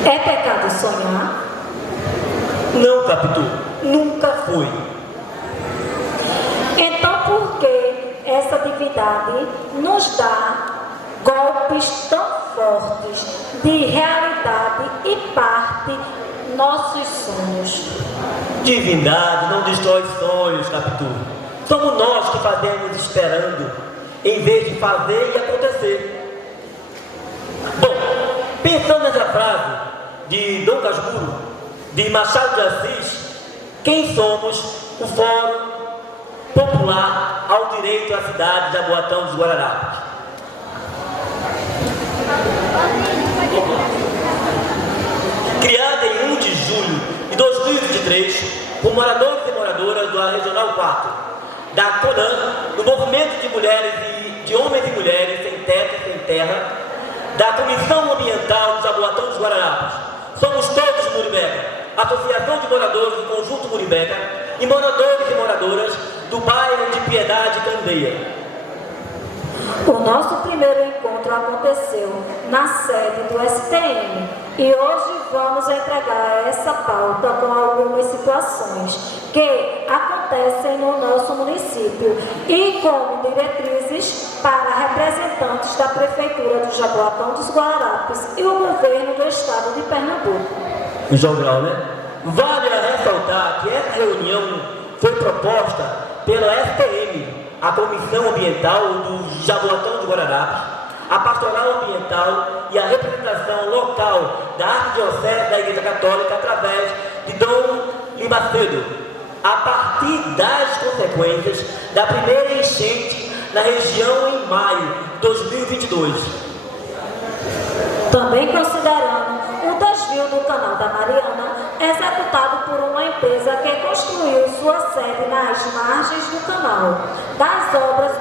É pecado sonhar? Não, Capitu, nunca foi. Então por que essa divindade nos dá golpes tão fortes de realidade e parte nossos sonhos? Divindade não destrói sonhos, Capitu. Somos nós que fazemos esperando, em vez de fazer e acontecer. Bom, pensando nessa frase de Dom Casmurro, de Machado de Assis, quem somos? O Fórum popular ao direito à cidade de Jaboatão dos Guararapes. Criada em 1 de julho de 2023 por moradores e moradoras da Regional 4, da CONAN, do Movimento de Mulheres e de Homens e Mulheres Sem Teto e Sem Terra, da Comissão Ambiental de Jaboatão dos Guararapes, Somos Todos Muribeca, Associação de Moradores do Conjunto Muribeca e moradores e moradoras do bairro de Piedade e Candeia. O nosso primeiro encontro aconteceu na sede do STM e hoje vamos entregar essa pauta com algumas situações que acontecem no nosso município e como diretrizes para representantes da Prefeitura de Jaboatão dos Guararapes e o governo do estado de Pernambuco. João Grau, né? Vale ressaltar que essa reunião foi proposta pela STM, a Comissão Ambiental do Jaboatão de Guararapes, a Pastoral Ambiental e a representação local da Arquidiocese da Igreja Católica através de Dom Limacedo, a partir das consequências da primeira enchente na região em maio de 2022. Também considerando o desvio do canal da Mariana, executado por uma empresa que construiu sua sede nas margens do canal, das obras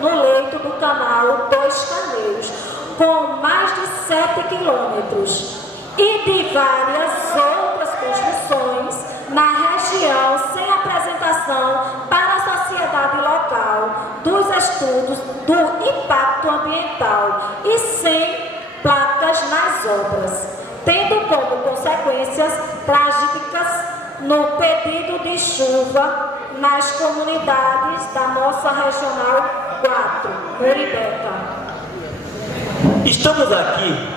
no leito do canal Dois Carneiros, com mais de 7 quilômetros, e de várias outras construções na região sem apresentação para a sociedade local dos estudos do impacto ambiental e sem placas nas obras, tendo como consequências trágicas no pedido de chuva nas comunidades da nossa Regional 4, Muribeca. Estamos aqui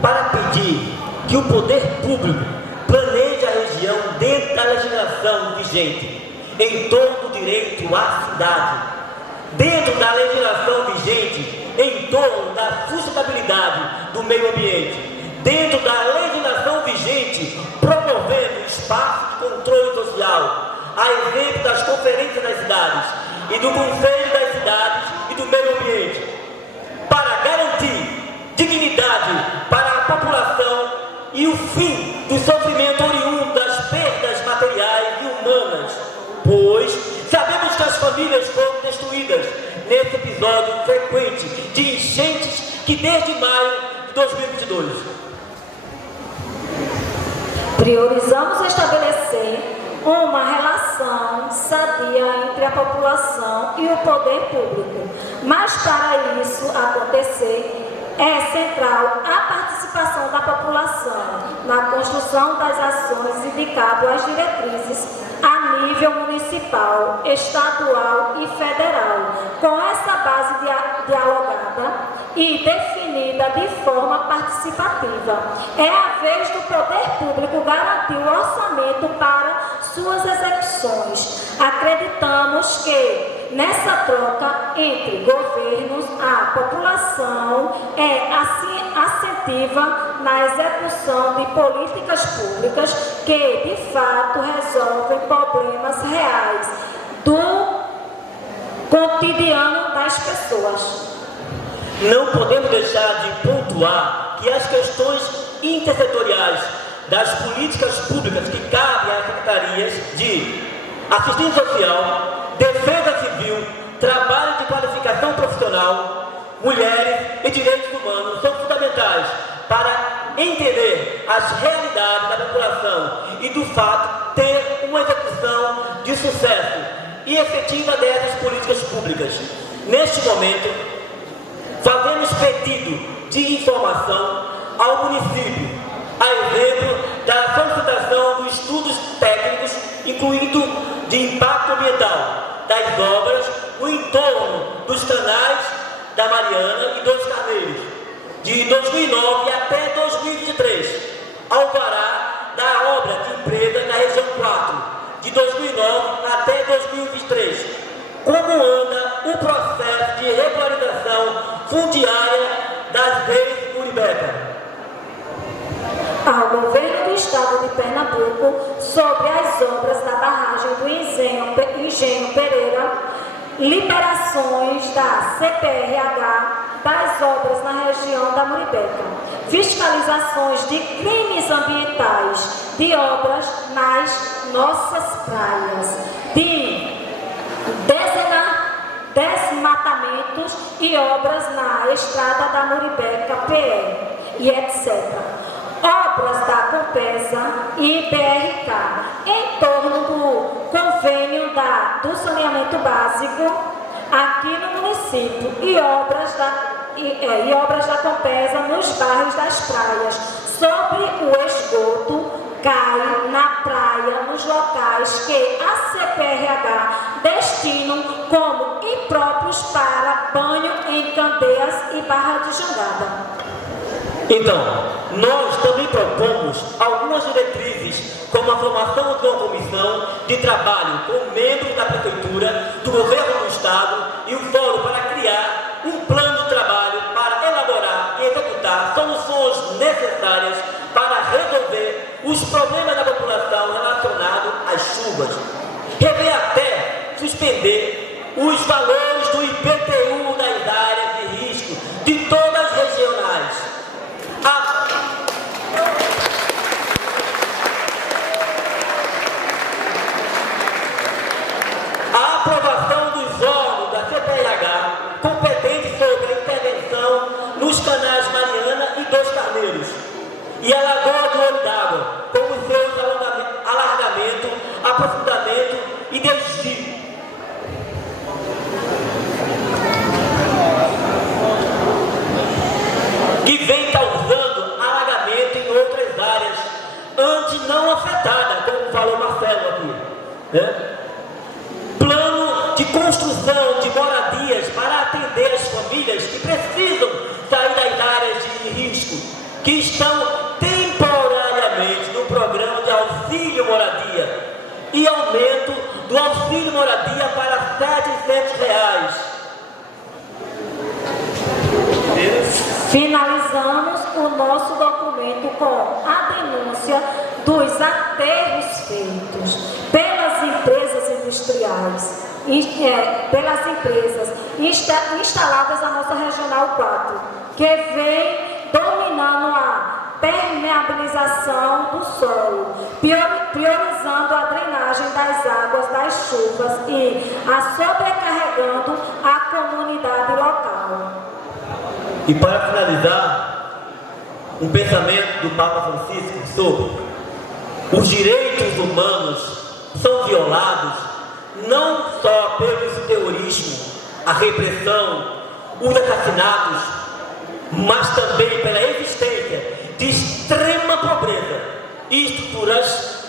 para pedir que o poder público planeje a região dentro da legislação vigente em torno do direito à cidade, dentro da legislação vigente em torno da sustentabilidade do meio ambiente, dentro da legislação vigente promovendo espaço de controle social, a exemplo das conferências das cidades e do Conselho das Cidades e do Meio Ambiente, para garantir dignidade para a população e o fim do sofrimento oriundo das perdas materiais e humanas, pois sabemos que as famílias foram destruídas nesse episódio frequente de enchentes que desde maio de 2022. Priorizamos estabelecer uma relação sadia entre a população e o poder público, mas para isso acontecer, é central a participação da população na construção das ações indicado às diretrizes a nível municipal, estadual e federal, com essa base dialogada e definida de forma participativa. É a vez do poder público garantir o orçamento para suas execuções. Acreditamos que nessa troca entre governos, a população é assentiva na execução de políticas públicas que, de fato, resolvem problemas reais do cotidiano das pessoas. Não podemos deixar de pontuar que as questões intersetoriais das políticas públicas que cabem às secretarias de assistência social, defesa civil, trabalho de qualificação profissional, mulheres e direitos humanos são fundamentais para entender as realidades da população e, do fato, ter uma execução de sucesso e efetiva dessas políticas públicas. Neste momento, fazemos pedido de informação ao município, a exemplo da solicitação dos estudos técnicos, incluindo de impacto ambiental, das obras no entorno dos canais da Mariana e Dois Carneiros, de 2009 até 2023, alvará da obra de empresa na região 4, de 2009 até 2023. Como anda o processo de regularização fundiária das redes Muribeca? Ao governo do estado de Pernambuco sobre as obras da barragem do Engenho Engenho Pereira, liberações da CPRH das obras na região da Muribeca, fiscalizações de crimes ambientais, de obras nas nossas praias, de desmatamentos e obras na estrada da Muribeca PR e etc. Obras da Compesa e BRK em torno do convênio do saneamento básico aqui no município e obras da Compesa nos bairros das praias. Sobre o esgoto, cai na praia nos locais que a CPRH destinam como impróprios para banho em Candeias e Barra de Jangada. Então, nós também propomos algumas diretrizes, como a formação de uma comissão de trabalho com membros da Prefeitura, do Governo do Estado e o Fórum para criar um plano de trabalho para elaborar e executar soluções necessárias para resolver os problemas da população relacionados às chuvas. Rever até suspender os valores do IPTU das áreas de risco de todas as regionais. A aprovação dos órgãos da CPRH competentes sobre a intervenção nos canais Mariana e Dois Carneiros e a Lagoa do Olho d'Água, com os seus alargamento, aprofundamento e desvio. Que vem causando alagamento em outras áreas antes não afetadas, como falou Marcelo aqui, né? Plano de construção de moradias para atender as famílias que precisam sair das áreas de risco, que estão temporariamente no programa de auxílio moradia e aumento do auxílio moradia para R$ 700. Finalizamos o nosso documento com a denúncia dos aterros feitos pelas empresas industriais, pelas empresas instaladas na nossa Regional 4, que vem dominando a permeabilização do solo, priorizando a drenagem das águas das chuvas e a sobrecarregando a comunidade local. E para finalizar, um pensamento do Papa Francisco sobre os direitos humanos são violados não só pelo terrorismo, a repressão, os assassinatos, mas também pela existência de extrema pobreza e estruturas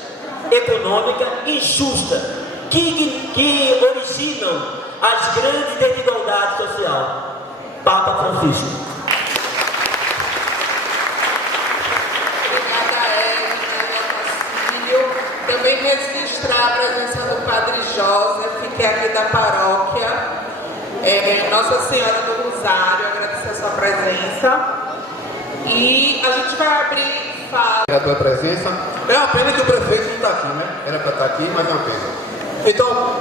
econômicas injustas que originam as grandes desigualdades sociais. Papa Francisco. Também registrar a presença do Padre Joseph, que é aqui da paróquia, Nossa Senhora do Rosário, agradecer a sua presença. E a gente vai abrir fala. A tua presença. É uma pena que o prefeito não está aqui, né? Era para estar aqui, mas é uma pena. Então,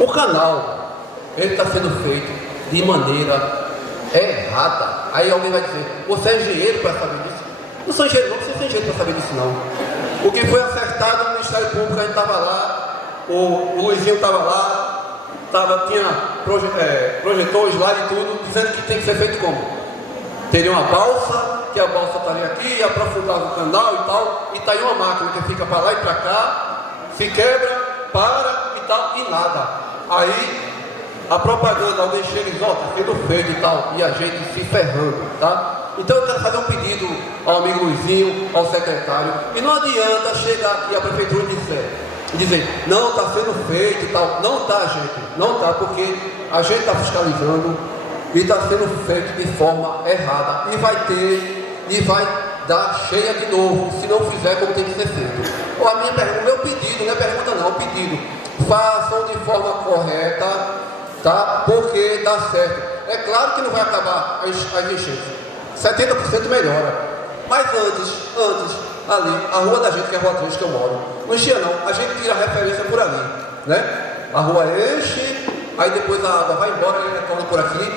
o canal, ele está sendo feito de maneira errada. Aí alguém vai dizer, você é engenheiro para saber disso? Não sou engenheiro, não, você é engenheiro para saber disso, não. O que foi acertado no Ministério Público, a gente estava lá, o Luizinho estava lá, tinha projetores lá e tudo, dizendo que tem que ser feito como? Teria uma balsa, que a balsa estaria aqui, aprofundava o canal e tal, e está aí uma máquina que fica para lá e para cá, se quebra, para e tal, e nada. Aí a propaganda, alguém chega e diz, ó, está sendo feito e tal, e a gente se ferrando, tá? Então eu quero fazer um pedido ao amigo Luizinho, ao secretário, e não adianta chegar aqui a prefeitura e dizer, não, está sendo feito e tal. Não está, gente, não está, porque a gente está fiscalizando e está sendo feito de forma errada. E vai dar cheia de novo, se não fizer como tem que ser feito. O meu pedido, não é pergunta não, o pedido, façam de forma correta, tá? Porque dá certo. É claro que não vai acabar as enchentes. 70% melhora. Mas antes, ali, a rua da gente, que é a Rua 3, que eu moro, não enchia não, a gente tira a referência por ali, né? a rua enche, aí depois a água vai embora, ele retorna por aqui,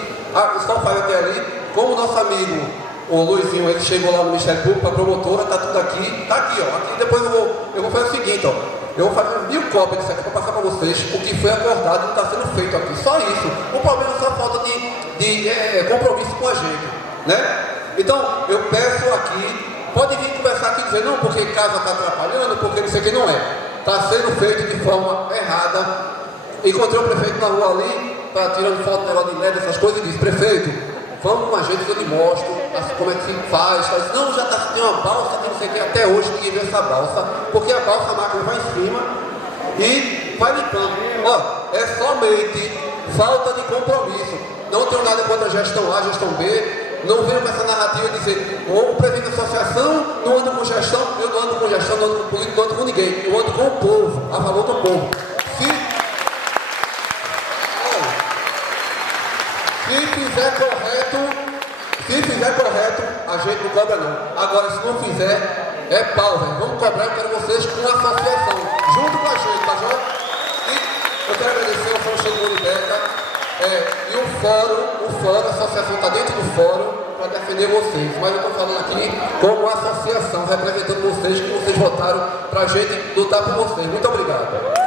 só faz até ali. Como o nosso amigo, o Luizinho, ele chegou lá no Ministério Público, a promotora, tá tudo aqui, tá aqui, ó. Aqui depois eu vou fazer o seguinte, ó. Eu vou fazer 1000 cópias disso aqui para passar para vocês o que foi acordado e está sendo feito aqui. Só isso. O problema é só a falta de compromisso com a gente, né? Então, eu peço aqui, pode vir conversar aqui e dizer, não, porque casa está atrapalhando, porque não sei o que não é. Está sendo feito de forma errada. Encontrei o prefeito na rua ali, está tirando foto de LED, essas coisas, e disse, prefeito, vamos com a gente que eu te mostro como é que se faz. Disse, não, já tem uma balsa, tem não sei o que, até hoje ninguém viu essa balsa, porque a balsa, a máquina vai em cima e vai limpando. Ó, é somente falta de compromisso. Não tenho nada contra a gestão A, a gestão B. Não venho com essa narrativa de dizer, o presidente da associação não anda com gestão, eu não ando com gestão, não ando com político, não ando com ninguém. Eu ando com o povo, a favor do povo. Se fizer correto, a gente não cobra não. Agora, se não fizer, é pau, velho. Vamos cobrar, eu quero vocês com a associação, junto com a gente, tá joia? E eu quero agradecer ao Fórum Chega Muribeca e o fórum, a associação está dentro do fórum para defender vocês. Mas eu estou falando aqui como associação, representando vocês, que vocês votaram para a gente lutar por vocês. Muito obrigado.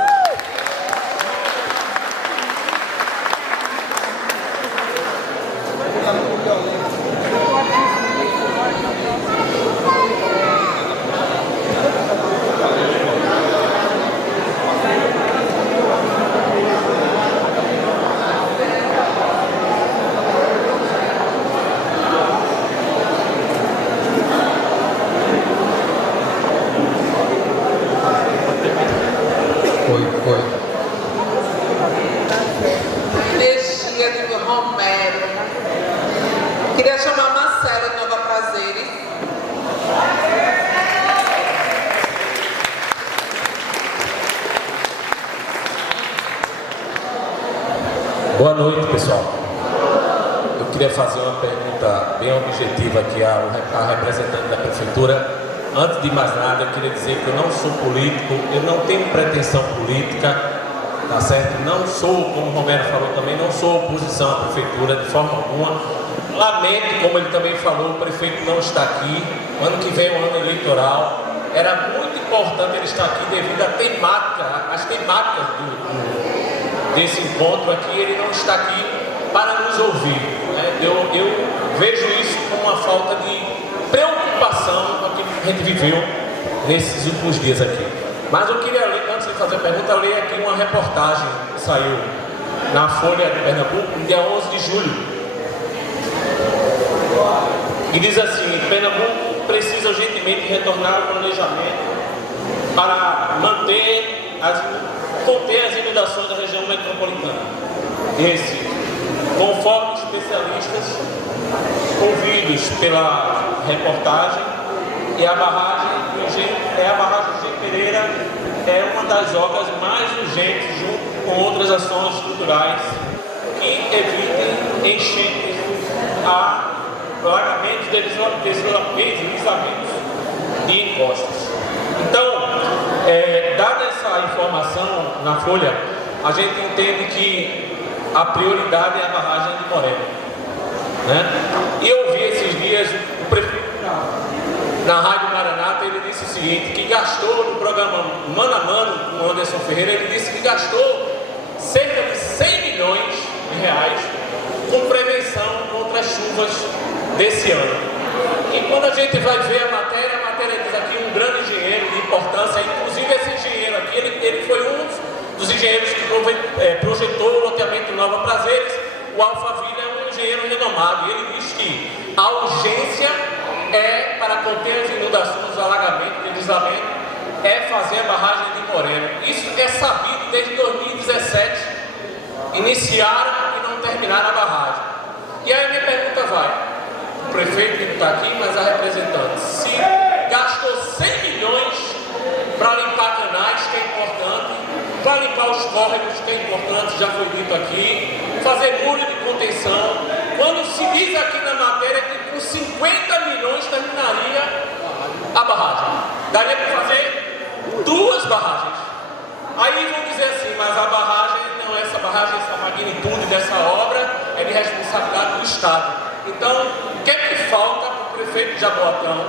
Energia de Romero. Queria chamar Marcela de Nova Prazeres. Boa noite, pessoal. Eu queria fazer uma pergunta bem objetiva aqui à representante da Prefeitura. Antes de mais nada, eu queria dizer que eu não sou político, eu não tenho pretensão política, tá certo? Não sou, como o Romero falou também, não sou oposição à Prefeitura de forma alguma. Lamento, como ele também falou, o prefeito não está aqui. Ano que vem é um ano eleitoral. Era muito importante ele estar aqui devido à temática, às temáticas desse encontro aqui. Ele não está aqui para nos ouvir, né? Eu vejo isso como uma falta de preocupação com o que a gente viveu nesses últimos dias aqui. Mas eu queria ler, antes de fazer a pergunta, ler aqui uma reportagem que saiu na Folha de Pernambuco, no dia 11 de julho. E diz assim: Pernambuco precisa urgentemente retornar ao planejamento para conter as inundações da região metropolitana de Recife. Conforme especialistas ouvidos pela reportagem, a barragem de Pereira é uma das obras mais urgentes, junto com outras ações estruturais que evitem enchentes, alagamentos, deslizamentos de encostas. Então, dada essa informação na Folha, a gente entende que a prioridade é a barragem de Moreno, né? E eu vi esses dias o prefeito na Rádio Maranata, ele disse o seguinte, que gastou no programa Mano a Mano com o Anderson Ferreira, ele disse que gastou cerca de 100 milhões de reais com prevenção contra as chuvas desse ano. E quando a gente vai ver a matéria diz aqui um grande engenheiro de importância, inclusive esse engenheiro aqui, ele foi um dos engenheiros que projetou o loteamento Nova Prazeres. O Alphaville é um engenheiro renomado, e ele diz que a urgência para conter as inundações, os alagamentos, o deslizamento, é fazer a barragem de Moreno. Isso é sabido desde 2017, iniciaram e não terminaram a barragem. E aí a minha pergunta vai, o prefeito que não está aqui, mas a representante, se gastou 100 milhões para limpar canais, que é importante, para limpar os córregos, que é importante, já foi dito aqui, fazer muro de contenção, quando se diz aqui na matéria que com 50 milhões terminaria a barragem. Daria para fazer 2 barragens. Aí vão dizer assim, mas a barragem barragem, essa magnitude dessa obra é de responsabilidade do Estado. Então, o que é que falta para o prefeito de Jaboatão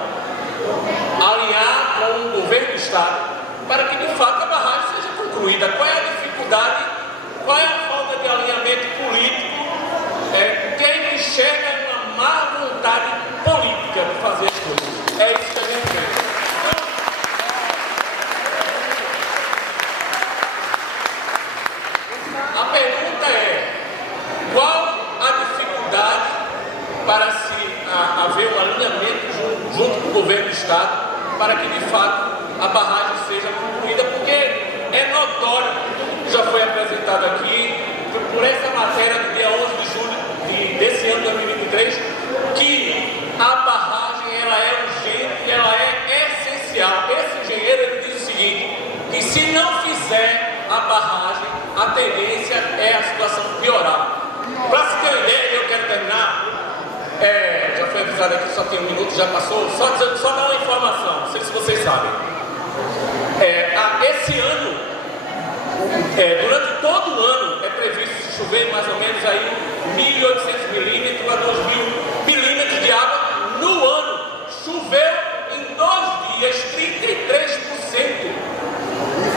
alinhar com o governo do Estado para que, de fato, a barragem seja concluída? Qual é a dificuldade, qual é a falta de alinhamento político? Quem enxerga uma má vontade política de fazer as coisas? É isso que a gente quer. A pergunta é: qual a dificuldade para se haver um alinhamento junto com o governo do Estado para que, de fato, a barragem seja concluída? Porque é notório, já foi apresentado aqui, por essa matéria do dia 11 de julho desse ano 2023, que a barragem ela é urgente, ela é essencial. Esse engenheiro ele diz o seguinte, que se não fizer a barragem, a tendência é a situação piorar. Para se ter uma ideia, eu quero terminar, já foi avisado aqui, só tem um minuto, já passou, só dar uma informação, não sei se vocês sabem. Esse ano, durante todo o ano, é previsto chover mais ou menos aí 1.800 milímetros a 2.000 milímetros de água no ano. Choveu em 2 dias 33%.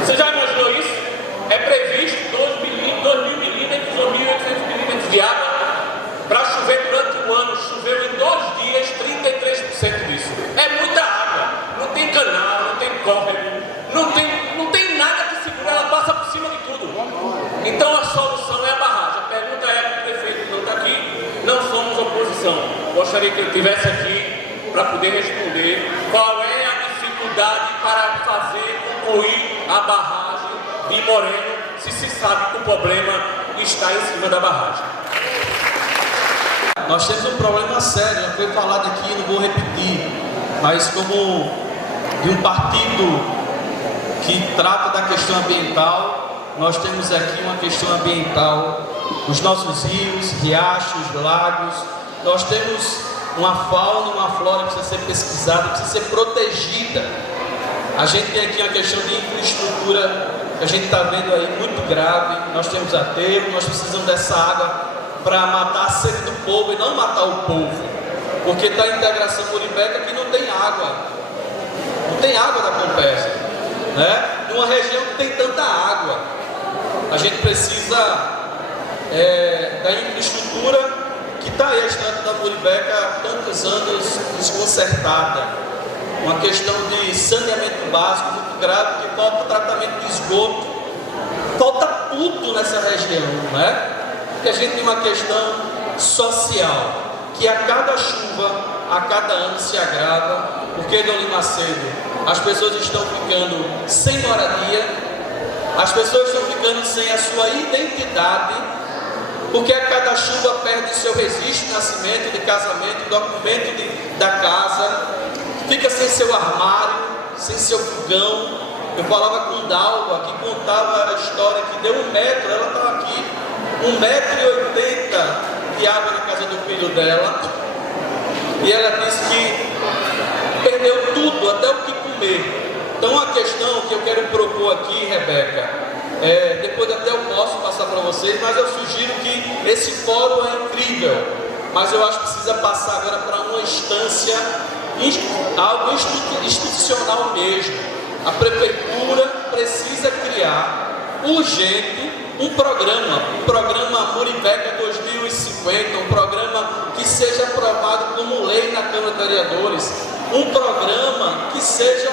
Você já imaginou isso? É previsto 2.000 milímetros ou 1.800 milímetros de água para chover durante o ano. Choveu em 2 dias 33% disso. É muita água. Não tem canal, não tem córrego, não tem nada que segura, ela passa por cima de tudo. Então a solução é a barragem. A pergunta é: o prefeito não está aqui, não somos oposição. Gostaria que ele estivesse aqui para poder responder qual é a dificuldade para fazer concluir a barragem de Moreno, se sabe que o problema está em cima da barragem. Nós temos um problema sério, já foi falado aqui, não vou repetir, mas como de um partido que trata da questão ambiental, nós temos aqui uma questão ambiental, os nossos rios, riachos, lagos, nós temos uma fauna, uma flora que precisa ser pesquisada, precisa ser protegida. A gente tem aqui uma questão de infraestrutura que a gente está vendo aí muito grave, nós temos aterro, nós precisamos dessa água para matar a sede do povo e não matar o povo, porque está a integração Muribeca que não tem água da Compesa, né? Numa região que tem tanta água, a gente precisa da infraestrutura que está aí, a estrada da Muribeca há tantos anos desconcertada, uma questão de saneamento básico muito grave, que falta tratamento de esgoto, falta tudo nessa região, né? Porque a gente tem uma questão social, que a cada chuva, a cada ano se agrava, porque, Dom Macedo, as pessoas estão ficando sem moradia, as pessoas estão ficando sem a sua identidade, porque a cada chuva perde seu registro de nascimento, de casamento, documento da casa, fica sem seu armário, sem seu fogão. Eu falava com Dalva, que contava a história que deu 1 metro, ela estava aqui, 1,80 m de água na casa do filho dela, e ela disse que perdeu tudo, até o que comer. Então a questão que eu quero propor aqui, Rebeca, depois até eu posso passar para vocês, mas eu sugiro que esse fórum é incrível, mas eu acho que precisa passar agora para uma instância, algo institucional mesmo. A prefeitura precisa criar urgente um programa Muribeca 2050, um programa que seja aprovado como lei na Câmara de Vereadores, um programa que seja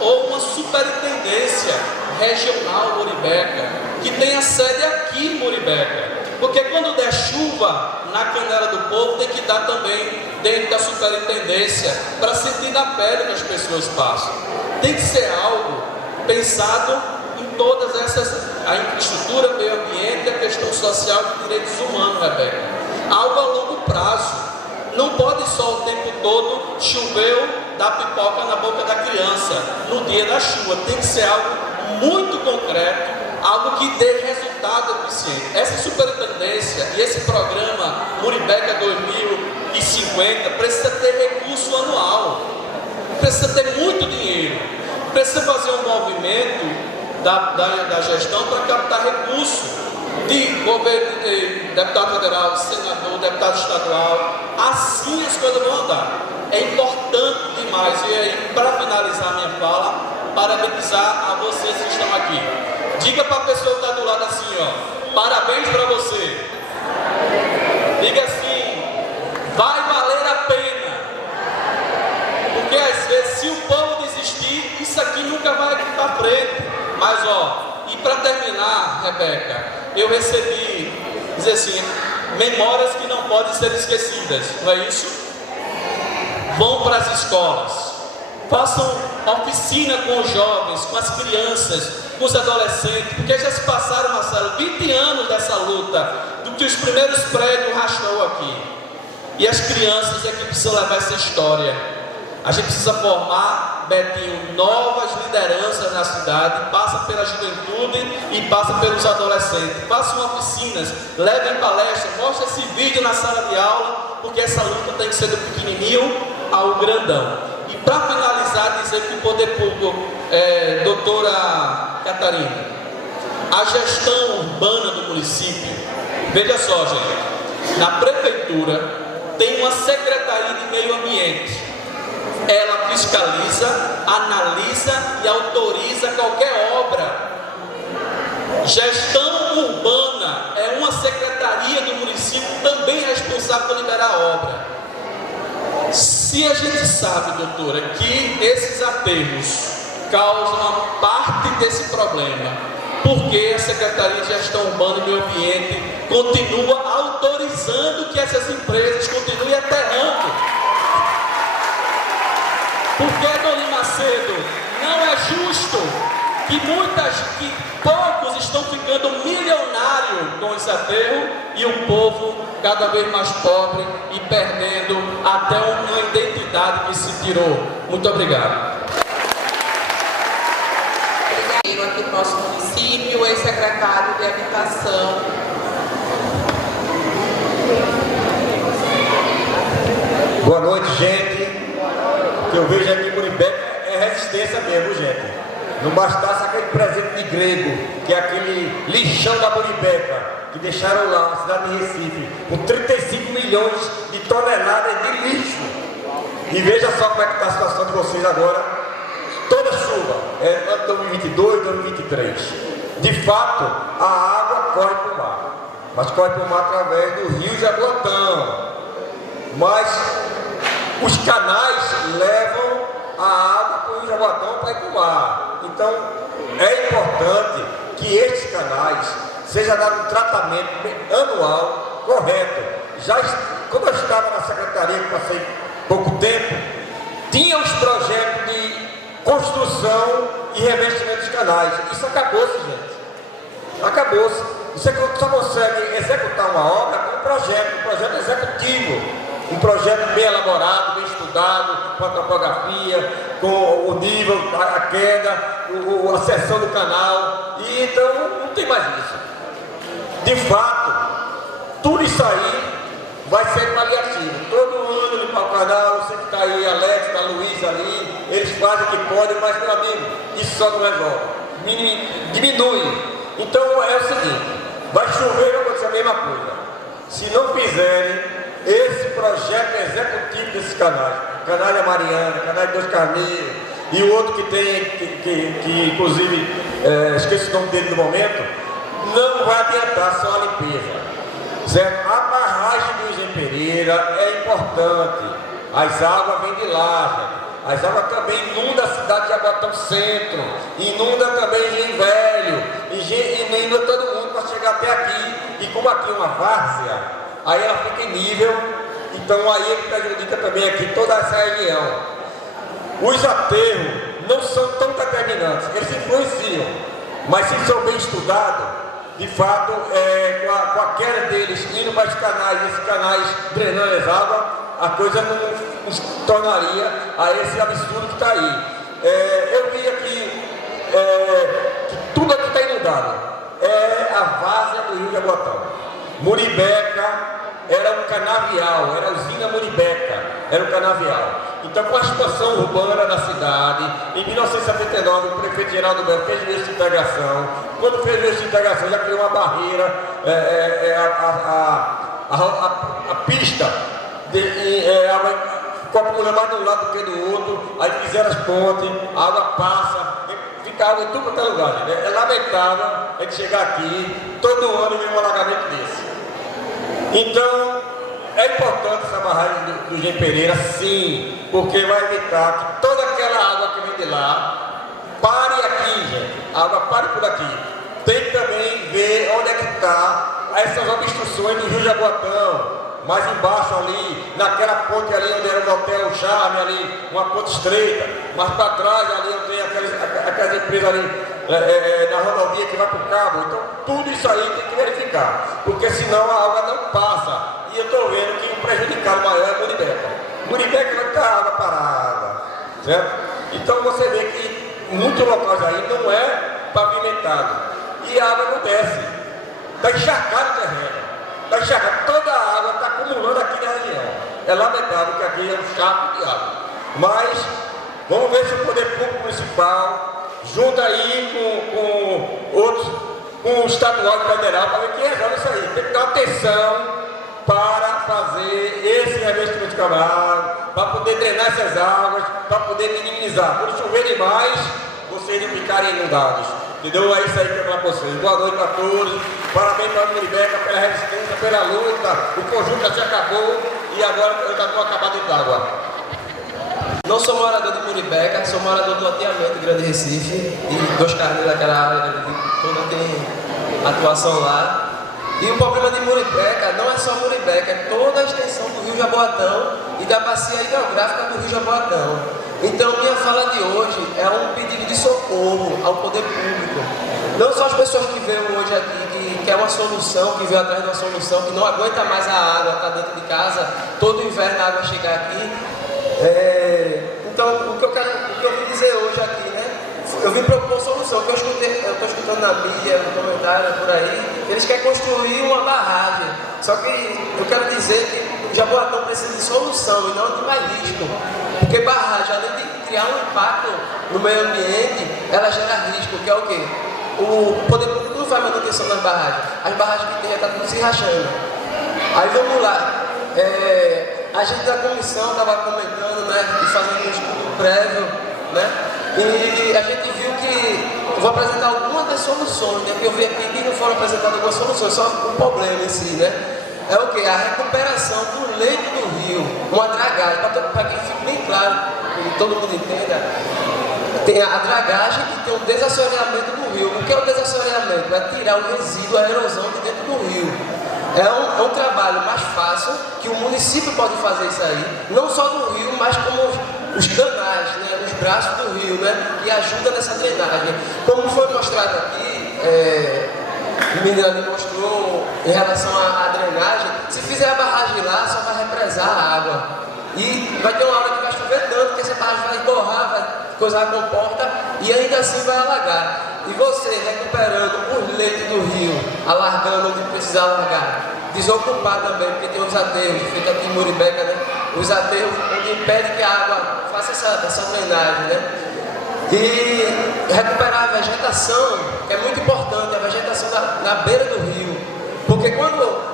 uma superintendência regional Muribeca, que tenha sede aqui em Muribeca, porque quando der chuva na canela do povo tem que dar também dentro da superintendência, para sentir na pele que as pessoas passam. Tem que ser algo pensado em todas essas, a infraestrutura, meio ambiente e a questão social e direitos humanos, Rebeca. Algo a longo prazo. Não pode só o tempo todo choveu, dar pipoca na boca da criança no dia da chuva. Tem que ser algo muito concreto, algo que dê resultado eficiente. Essa superintendência e esse programa Muribeca 2050 precisa ter recurso anual, precisa ter muito dinheiro, precisa fazer um movimento da gestão para captar recursos. de governo, de deputado federal, senador, deputado estadual. Assim as coisas vão andar. É importante demais. E aí, para finalizar minha fala, parabenizar a vocês que estão aqui. Diga para a pessoa que está do lado assim, ó, parabéns para você. Diga assim, vai valer a pena. Porque às vezes, se o povo desistir, isso aqui nunca vai para frente. Mas ó, e para terminar, Rebeca, eu recebi, dizer assim, memórias que não podem ser esquecidas, não é isso? Vão para as escolas, façam oficina com os jovens, com as crianças, com os adolescentes, porque já se passaram, Marcelo, 20 anos dessa luta, do que os primeiros prédios rachou aqui. E as crianças é que precisam levar essa história. A gente precisa formar, Betinho, novas lideranças na cidade, passa pela juventude e passa pelos adolescentes. Façam oficinas, levem palestras, mostrem esse vídeo na sala de aula, porque essa luta tem que ser do pequenininho ao grandão. E para finalizar, dizer que o poder público, doutora Catarina, a gestão urbana do município, veja só, gente, na prefeitura tem uma secretaria de meio ambiente. Ela fiscaliza, analisa e autoriza qualquer obra. Gestão urbana é uma secretaria do município também responsável por liberar a obra. Se a gente sabe, doutora, que esses aterros causam uma parte desse problema, por que a Secretaria de Gestão Urbana e Meio Ambiente continua autorizando que essas empresas continuem aterrando? Porque, Dona Macedo, não é justo que poucos estão ficando milionários com esse aterro e o povo cada vez mais pobre e perdendo até uma identidade que se tirou. Muito obrigado. Obrigado aqui no nosso município, o ex-secretário de Habitação. Boa noite, gente. O que eu vejo aqui em Muribeca é resistência mesmo, gente. Não bastasse aquele presente de grego, que é aquele lixão da Muribeca, que deixaram lá na cidade de Recife, com 35 milhões de toneladas de lixo. E veja só como é que está a situação de vocês agora. Toda chuva, ano de 2022, 2023. De fato, a água corre para o mar. Mas corre para o mar através do rio Jaboatão. Mas os canais levam a água para o rio Jaboatão para ir para o mar. Então, é importante que estes canais seja dado um tratamento anual correto. Quando eu estava na secretaria, que passei pouco tempo, tinha os projetos de construção e revestimento dos canais. Isso acabou-se, gente. Acabou-se. Você só consegue executar uma obra com um projeto executivo. Um projeto bem elaborado, bem estudado, com a topografia, com o nível, a queda, a seção do canal. E então não tem mais isso. De fato, tudo isso aí vai ser paliativo. Todo ano limpar o canal, você que está aí, Alex, está Luiz ali, eles fazem o que podem, mas, meu amigo, isso só não resolve. Diminui. Então é o seguinte, vai chover, vai acontecer a mesma coisa. Se não fizerem esse projeto executivo desses canais, canal da Mariana, canal de Dois Carneiros, e o outro que tem, que inclusive, esqueci o nome dele no momento, não vai adiantar só a limpeza, certo? A barragem do Engenho Pereira é importante, as águas vêm de lá, gente. As águas também inundam a cidade de Jaboatão Centro, inunda também Engenho Velho, inunda todo mundo para chegar até aqui, e como aqui é uma várzea, aí ela fica em nível, então aí ele prejudica também aqui toda essa região. Os aterros não são tão determinantes, eles influenciam, mas se for bem estudado, de fato, com a queda deles indo para os canais, esses canais drenando as águas, a coisa não nos tornaria a esse absurdo que está aí. Eu vi aqui que tudo aqui está inundado, é a várzea do rio Jaboatão. Muribeca era um canavial, era a usina Muribeca, era um canavial. Então, com a expansão urbana da cidade, em 1979, o prefeito Geraldo Melo fez o eixo de integração. Quando fez o eixo de integração, já criou uma barreira, a pista, ficou acumulando mais de um lado do que do outro, aí fizeram as pontes, a água passa, fica água em tudo quanto é lugar. Né? É lamentável a gente chegar aqui, todo ano ver um alagamento desse. Então, é importante essa barragem do Gen Pereira, sim, porque vai evitar que toda aquela água que vem de lá pare aqui, gente. A água pare por aqui. Tem que também ver onde é que está essas obstruções do Rio Jaboatão, mais embaixo ali, naquela ponte ali onde era o Hotel Charme ali, uma ponte estreita, mais para trás ali onde tem aquelas empresas ali na rodovia que vai para o cabo. Então tudo isso aí tem que verificar, porque senão a água não passa. E eu estou vendo que o prejudicado maior é Muribeca. Muribeca vai ficar água parada, certo? Então você vê que em muitos locais aí não é pavimentado e a água não desce, está encharcado o terreno. Está encharcado, toda a água está acumulando aqui na região. É lamentável que aqui é um charco de água. Mas vamos ver se o Poder Público Municipal, junto aí com outros, com o estadual e federal, para ver quem resolve isso aí. Tem que dar atenção para fazer esse revestimento de camarada, para poder drenar essas águas, para poder minimizar. Quando chover demais, vocês não ficarem inundados. Entendeu? É isso aí que eu quero para vocês. Boa noite a todos. Parabéns para a Muribeca pela resistência, pela luta. O conjunto já se acabou e agora eu já estou acabado de água. Não sou morador de Muribeca, sou morador do loteamento de Grande Recife e dos carneiros daquela área, toda tem atuação lá. E o problema de Muribeca não é só Muribeca, é toda a extensão do Rio Jaboatão e da bacia hidrográfica do Rio Jaboatão. Então, minha fala de hoje é um pedido de socorro ao poder público. Não só as pessoas que veio hoje aqui, que quer uma solução, que veio atrás de uma solução, que não aguenta mais a água, está dentro de casa, todo inverno a água chegar aqui. Então, o que eu vim dizer hoje aqui, né? Eu vim propor solução, que eu estou escutando na mídia, no comentário, por aí, eles querem construir uma barragem. Só que eu quero dizer que o Jaboatão precisa de solução e não de mais risco. Porque barragem, além de criar um impacto no meio ambiente, ela gera risco, que é o quê? O poder público não faz manutenção das barragens. As barragens que tem já estão tudo se rachando. Aí vamos lá. A gente da comissão estava comentando, né, e fazendo um estudo prévio, né? E a gente viu que eu vou apresentar algumas das soluções, né? Que eu vi aqui que não foram apresentadas algumas soluções, só o problema em si, né? É o que? A recuperação do leito do rio, uma dragagem, para que fique bem claro, que todo mundo entenda, tem a dragagem e tem o desassoreamento do rio. O que é o desassoreamento? É tirar o resíduo, a erosão de dentro do rio. É um trabalho mais fácil, que o município pode fazer isso aí, não só do rio, mas como os canais, né, os braços do rio, né, que ajudam nessa drenagem. Como foi mostrado aqui, o menino ali mostrou em relação à drenagem, se fizer a barragem lá, só vai represar a água. E vai ter uma hora que vai chover tanto que essa barragem vai borrar, vai coisar a comporta e ainda assim vai alagar. E você recuperando os leitos do rio, alargando onde precisa alargar, desocupar também, porque tem os aterros, feito aqui em Muribeca, né? Os aterros onde impede que a água faça essa drenagem, né? E recuperar a vegetação, que é muito importante, a vegetação na beira do rio. Porque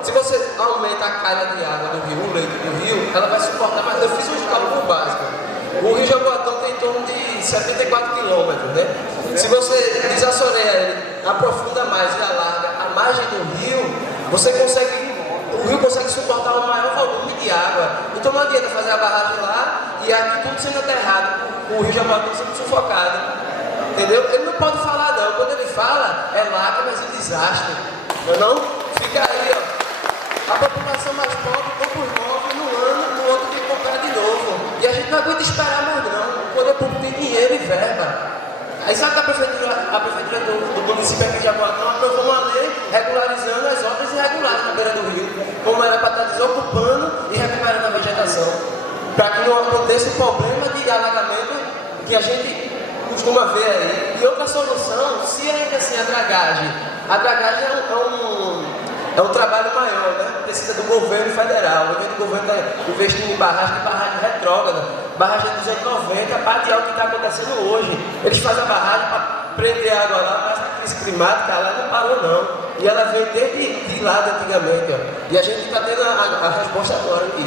se você aumenta a calha de água do rio, o leito do rio, ela vai suportar mais. Eu fiz um cálculo básico. O Rio Jaboatão tem em torno de 74 quilômetros, né? Se você desassoreia ele, aprofunda mais e alarga a margem do rio, o rio consegue suportar um maior volume de água. Então não adianta fazer a barragem lá e aqui tudo sendo aterrado, o Rio Jaboatão sendo sufocado. Entendeu? Ele não pode falar não. Quando ele fala, é lágrimas e desastre. Não? Fica aí, ó. A população mais pobre compra os móveis no ano, no outro tem que comprar de novo. E a gente não aguenta esperar mais não. O poder público tem dinheiro e verba. Aí sabe que a prefeitura do município aqui de Jaboatão aprovou uma lei regularizando as obras irregulares na beira do rio, como era para estar desocupando e recuperando a vegetação, para que não aconteça o problema de alagamento que a gente costuma ver aí. E outra solução, se ainda assim a dragagem é um trabalho maior, né? Precisa do governo federal. O governo está investindo em barragem retrógrada. barragem 290 para adiar o que está acontecendo hoje. Eles fazem a barragem para prender a água lá, mas a crise climática lá não parou não. E ela veio desde de lá de antigamente, ó. E a gente está tendo a resposta agora aqui.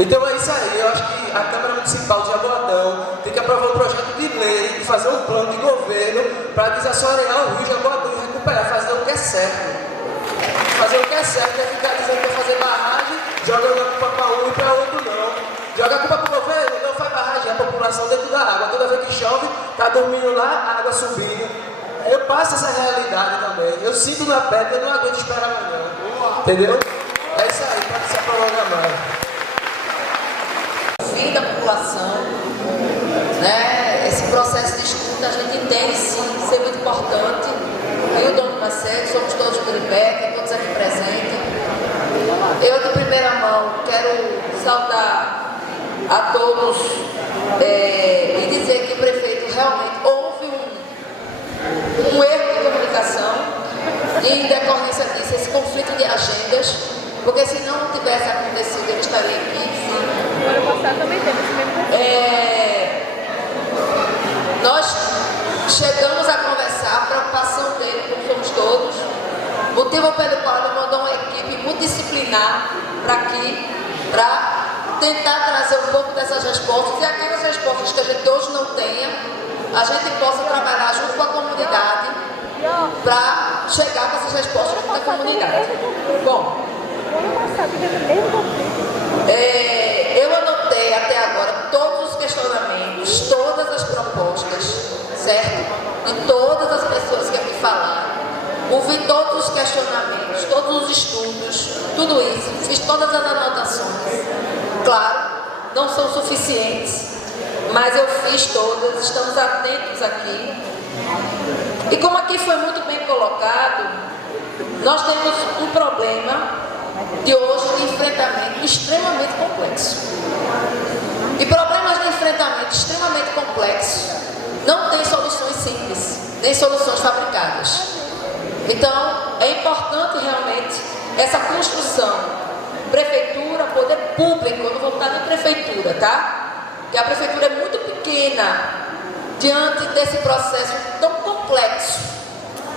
Então é isso aí, eu acho que a Câmara Municipal de Jaboatão tem que aprovar um projeto de lei e fazer um plano de governo para desassorear o rio Jaboatão e recuperar, fazer o que é certo. Fazer o que é certo, não é ficar dizendo que vai fazer barragem, jogando a culpa para um e para outro não. Joga a culpa para o governo, não faz barragem, a população dentro da água. Toda vez que chove, está dormindo lá, a água subindo. Eu passo essa realidade também. Eu sinto na pele, eu não aguento esperar amanhã. Entendeu? É isso aí, pode se prolongar mais. Fim da população, né? Esse processo de estudo a gente entende sim ser muito importante. Eu, Dona Marcelo, somos todos de Muribeca, todos aqui presentes. Eu, de primeira mão, quero saudar a todos e dizer que o prefeito realmente houve um erro de comunicação e, em decorrência disso, esse conflito de agendas, porque se não tivesse acontecido, ele estaria aqui. No ano passado também teve esse mesmo conflito. Nós chegamos a conversar, a preocupação dele, como somos todos, motivo pelo qual ele mandou uma equipe multidisciplinar para aqui, para tentar trazer um pouco dessas respostas e aquelas respostas que a gente hoje não tenha, a gente possa trabalhar junto com a comunidade para chegar com essas respostas junto com a comunidade. Bom, eu anotei até agora todos os questionamentos, todas as propostas, certo? De todas as pessoas que aqui falaram. Ouvi todos os questionamentos, todos os estudos, tudo isso, fiz todas as anotações. Claro, não são suficientes, mas eu fiz todas, estamos atentos aqui. E como aqui foi muito bem colocado, nós temos um problema de hoje de enfrentamento extremamente complexo. E problemas de enfrentamento extremamente complexos não têm soluções simples, nem soluções fabricadas. Então, é importante realmente essa construção, prefeitura, poder público, eu não vou botar nem prefeitura, tá? E a prefeitura é muito pequena diante desse processo tão complexo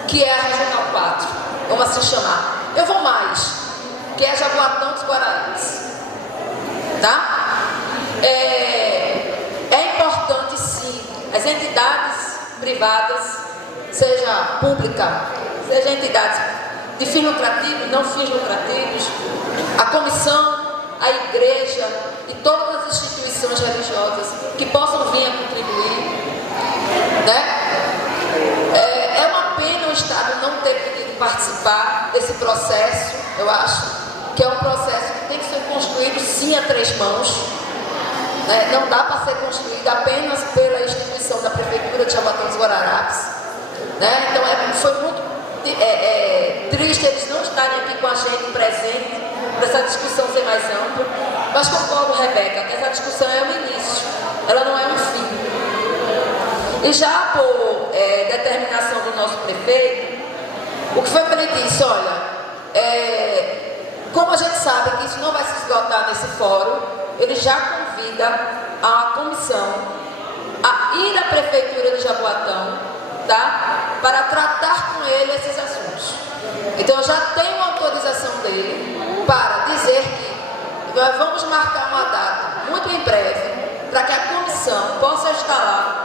que é a Regional 4, vamos assim chamar. Eu vou mais, que é a Jaboatão dos Guararapes, tá? É importante sim, as entidades privadas, seja pública, seja entidades de fins lucrativos, não fins lucrativos, a comissão, a igreja e todas as instituições religiosas que possam vir a contribuir, né? É uma pena o Estado não ter podido participar desse processo. Eu acho que é um processo que tem que ser construído sim a três mãos, né? Não dá para ser construído apenas pela instituição da Prefeitura de Jaboatão dos Guararapes, né? Então foi muito triste eles não estarem aqui com a gente presente para essa discussão ser mais ampla, mas concordo, Rebeca, que essa discussão é o início, ela não é um fim. E já por determinação do nosso prefeito, o que foi que ele disse? Olha, como a gente sabe que isso não vai se esgotar nesse fórum, ele já convida a comissão a ir à Prefeitura de Jaboatão, tá? Para tratar com ele esses assuntos. Então eu já tenho autorização dele para dizer que nós vamos marcar uma data muito em breve para que a comissão possa estar lá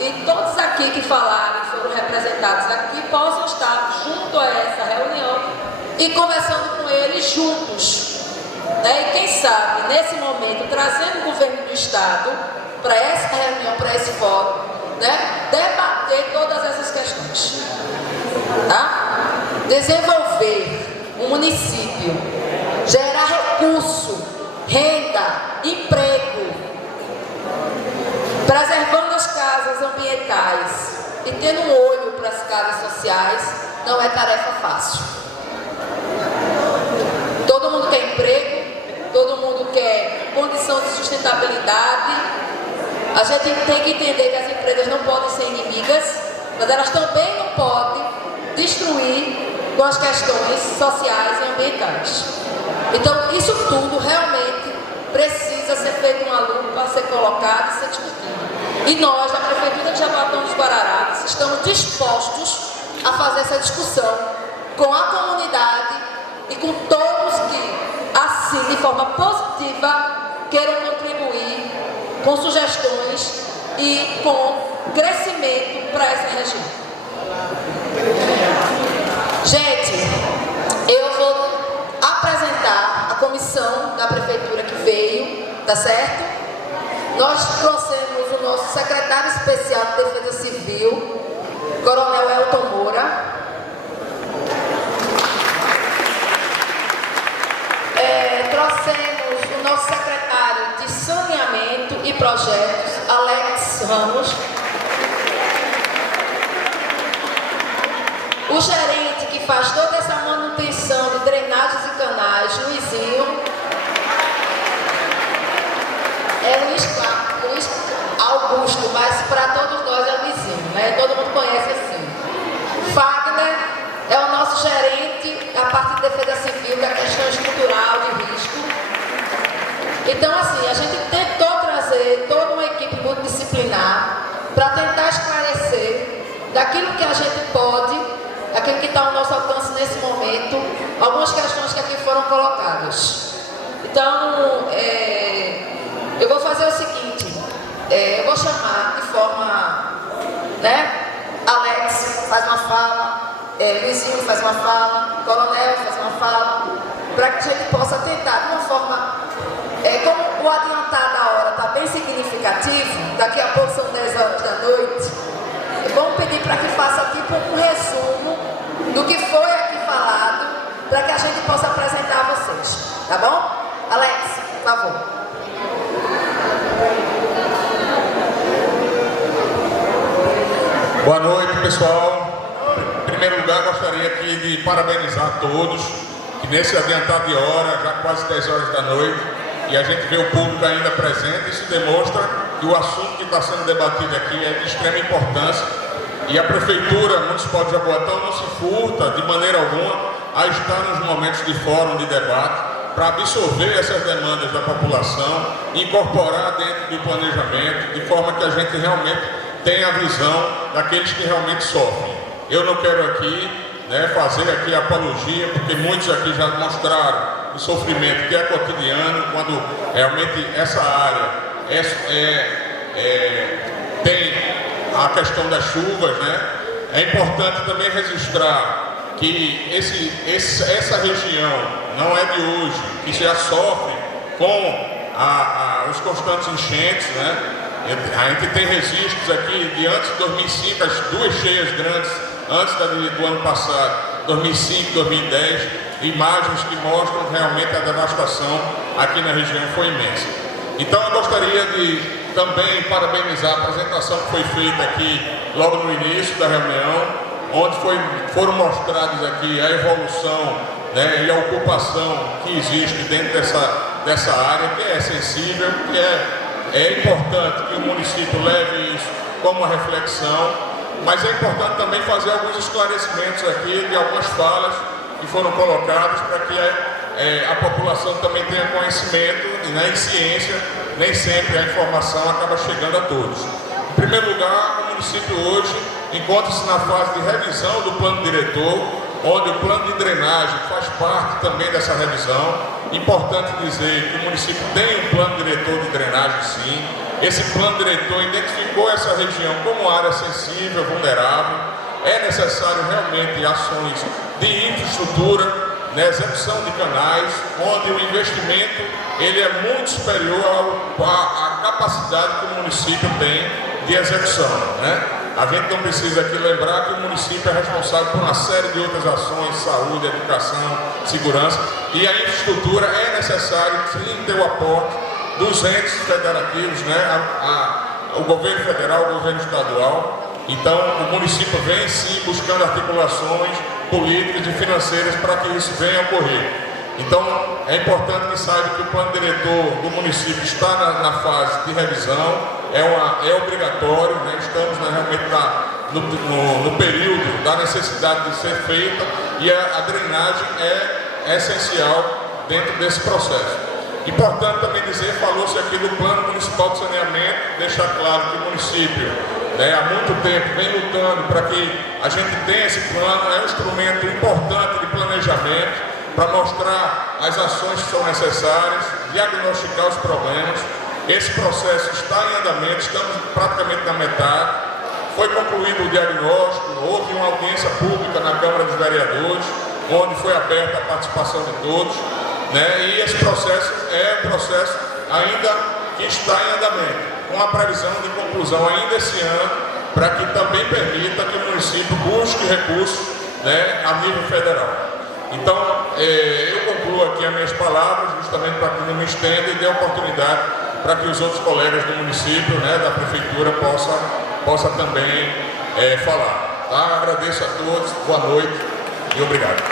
e todos aqui que falaram, foram representados aqui, possam estar junto a essa reunião e conversando com ele juntos, né? E quem sabe, nesse momento, trazendo o governo do Estado para essa reunião, para esse fórum, né? Debater todas essas questões, tá? Desenvolver o município, gerar recurso, renda, emprego, preservando as casas ambientais e tendo um olho para as casas sociais, não é tarefa fácil. Todo mundo quer emprego, todo mundo quer condição de sustentabilidade. A gente tem que entender que as empresas não podem ser inimigas, mas elas também não podem destruir com as questões sociais e ambientais. Então, isso tudo realmente precisa precisa ser feita uma lupa, ser colocada e ser discutida. E nós, da Prefeitura de Jaboatão dos Guararapes, estamos dispostos a fazer essa discussão com a comunidade e com todos que, assim, de forma positiva, queiram contribuir com sugestões e com crescimento para essa região. Gente, eu vou apresentar a comissão da Prefeitura que veio, tá certo? Nós trouxemos o nosso secretário especial de Defesa Civil, Coronel Elton Moura. Trouxemos o nosso secretário de Saneamento e Projetos, Alex Ramos. O gerente que faz toda essa manutenção de drenagens e canais, Luizinho. É Luiz Augusto, mas para todos nós é Luizinho, né? Todo mundo conhece assim. Fagner é o nosso gerente da parte de defesa civil, da questão estrutural de risco. Então, assim, a gente tentou trazer toda uma equipe multidisciplinar para tentar esclarecer daquilo que a gente pode, daquilo que está ao nosso alcance nesse momento, algumas questões que aqui foram colocadas. Então, eu vou fazer o seguinte, eu vou chamar de forma, né, Alex faz uma fala, Luizinho faz uma fala, Coronel faz uma fala, para que a gente possa tentar, de uma forma, como o adiantar da hora está bem significativo, daqui a pouco são 10 horas da noite, vamos pedir para que faça tipo um resumo do que foi aqui falado, para que a gente possa apresentar a vocês, tá bom? Alex, por favor. Boa noite, pessoal. Em primeiro lugar, gostaria aqui de parabenizar todos, que nesse adiantado de hora, já quase 10 horas da noite, e a gente vê o público ainda presente, isso demonstra que o assunto que está sendo debatido aqui é de extrema importância, e a Prefeitura Municipal de Jaboatão não se furta, de maneira alguma, a estar nos momentos de fórum, de debate, para absorver essas demandas da população e incorporar dentro do planejamento, de forma que a gente realmente tenha a visão daqueles que realmente sofrem. Eu não quero aqui, né, fazer aqui apologia, porque muitos aqui já mostraram o sofrimento que é cotidiano, quando realmente essa área tem a questão das chuvas, né? É importante também registrar que essa região não é de hoje, que já sofre com os constantes enchentes, né? A gente tem registros aqui de antes de 2005, as duas cheias grandes, antes do ano passado, 2005, 2010, imagens que mostram realmente a devastação aqui na região foi imensa. Então eu gostaria de também parabenizar a apresentação que foi feita aqui logo no início da reunião, onde foram mostrados aqui a evolução, né, e a ocupação que existe dentro dessa área, que é sensível, que é importante que o município leve isso como uma reflexão, mas é importante também fazer alguns esclarecimentos aqui de algumas falas que foram colocadas para que a população também tenha conhecimento, e na ciência nem sempre a informação acaba chegando a todos. Em primeiro lugar, o município hoje encontra-se na fase de revisão do plano diretor, onde o plano de drenagem faz parte também dessa revisão. Importante dizer que o município tem um plano diretor de drenagem, sim. Esse plano diretor identificou essa região como área sensível, vulnerável. É necessário realmente ações de infraestrutura, na execução de canais, onde o investimento ele é muito superior à capacidade que o município tem de execução, né? A gente não precisa aqui lembrar que o município é responsável por uma série de outras ações, saúde, educação, segurança, e a infraestrutura é necessário sim ter o aporte dos entes federativos, né? O governo federal, o governo estadual. Então o município vem sim buscando articulações políticas e financeiras para que isso venha a ocorrer. Então é importante que saiba que o plano diretor do município está na fase de revisão, é obrigatório, né? Estamos realmente no período da necessidade de ser feita, e a drenagem é essencial dentro desse processo. Importante também dizer, falou-se aqui do Plano Municipal de Saneamento, deixar claro que o município, há muito tempo vem lutando para que a gente tenha esse plano, é um instrumento importante de planejamento para mostrar as ações que são necessárias, diagnosticar os problemas. Esse processo está em andamento, estamos praticamente na metade. Foi concluído o diagnóstico, houve uma audiência pública na Câmara dos Vereadores, onde foi aberta a participação de todos, e esse processo é um processo ainda que está em andamento, com a previsão de conclusão ainda esse ano, para que também permita que o município busque recursos a nível federal. Então, eu concluo aqui as minhas palavras, justamente para que não me estenda e dê oportunidade para que os outros colegas do município, da prefeitura, possa também falar. Tá? Agradeço a todos, boa noite e obrigado.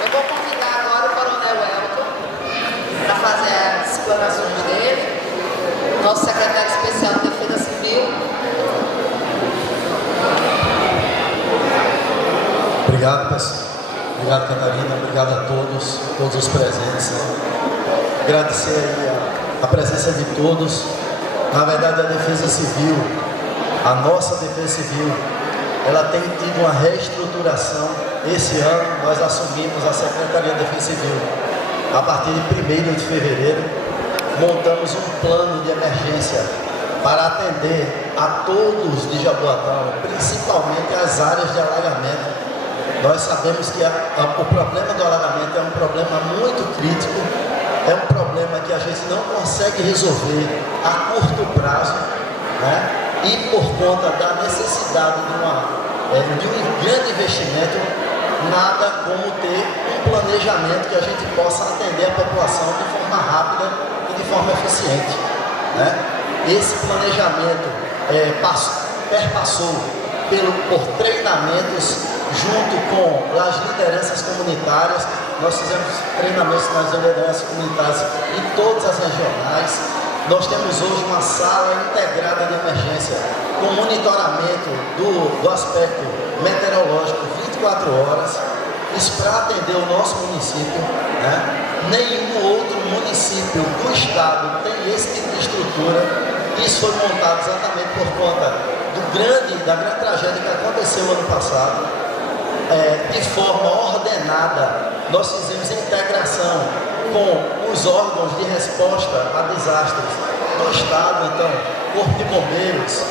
Eu vou convidar agora o Coronel Elton para fazer as explanações dele, nosso secretário especial de Defesa Civil. Obrigado, pessoal. Obrigado, Catarina. Obrigado a todos os presentes. Agradecer aí a presença de todos. Na verdade, a Defesa Civil, a nossa Defesa Civil, ela tem tido uma reestruturação. Esse ano, nós assumimos a Secretaria de Defesa Civil. A partir de 1º de fevereiro, montamos um plano de emergência para atender a todos de Jaboatão, principalmente as áreas de alagamento. Nós sabemos que o problema do alagamento é um problema muito crítico, é um problema que a gente não consegue resolver a curto prazo, e por conta da necessidade de um grande investimento, nada como ter um planejamento que a gente possa atender a população de forma rápida e de forma eficiente. Esse planejamento perpassou por treinamentos junto com as lideranças comunitárias. Nós fizemos treinamentos nas lideranças comunitárias em todas as regionais. Nós temos hoje uma sala integrada de emergência com monitoramento do aspecto meteorológico 24 horas. Isso para atender o nosso município. Nenhum outro município do estado tem esse tipo de estrutura. Isso foi montado exatamente por conta da grande tragédia que aconteceu ano passado. De forma ordenada, nós fizemos integração com os órgãos de resposta a desastres do Estado, então, Corpo de Bombeiros,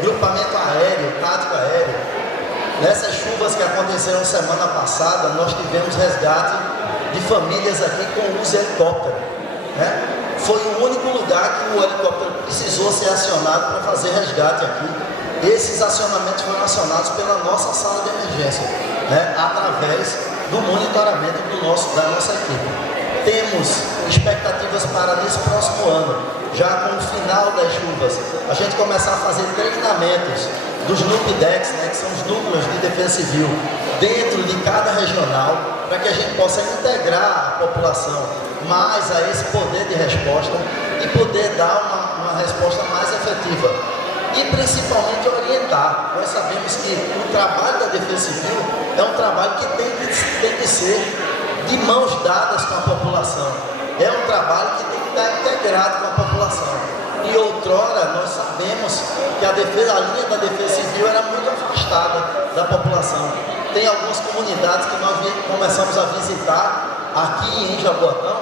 grupamento aéreo, tático aéreo. Nessas chuvas que aconteceram semana passada, nós tivemos resgate de famílias aqui com uso de helicóptero. Foi o único lugar que o helicóptero precisou ser acionado para fazer resgate aqui. Esses acionamentos foram acionados pela nossa sala de emergência, através do monitoramento da nossa equipe. Temos expectativas para nesse próximo ano, já com o final das chuvas, a gente começar a fazer treinamentos dos NUPDEX, que são os núcleos de defesa civil, dentro de cada regional, para que a gente possa integrar a população mais a esse poder de resposta e poder dar uma resposta mais efetiva. E principalmente orientar. Nós sabemos que o trabalho da Defesa Civil é um trabalho que tem que ser de mãos dadas com a população. É um trabalho que tem que estar integrado com a população. E outrora nós sabemos que a linha da Defesa Civil era muito afastada da população. Tem algumas comunidades que nós começamos a visitar aqui em Jaboatão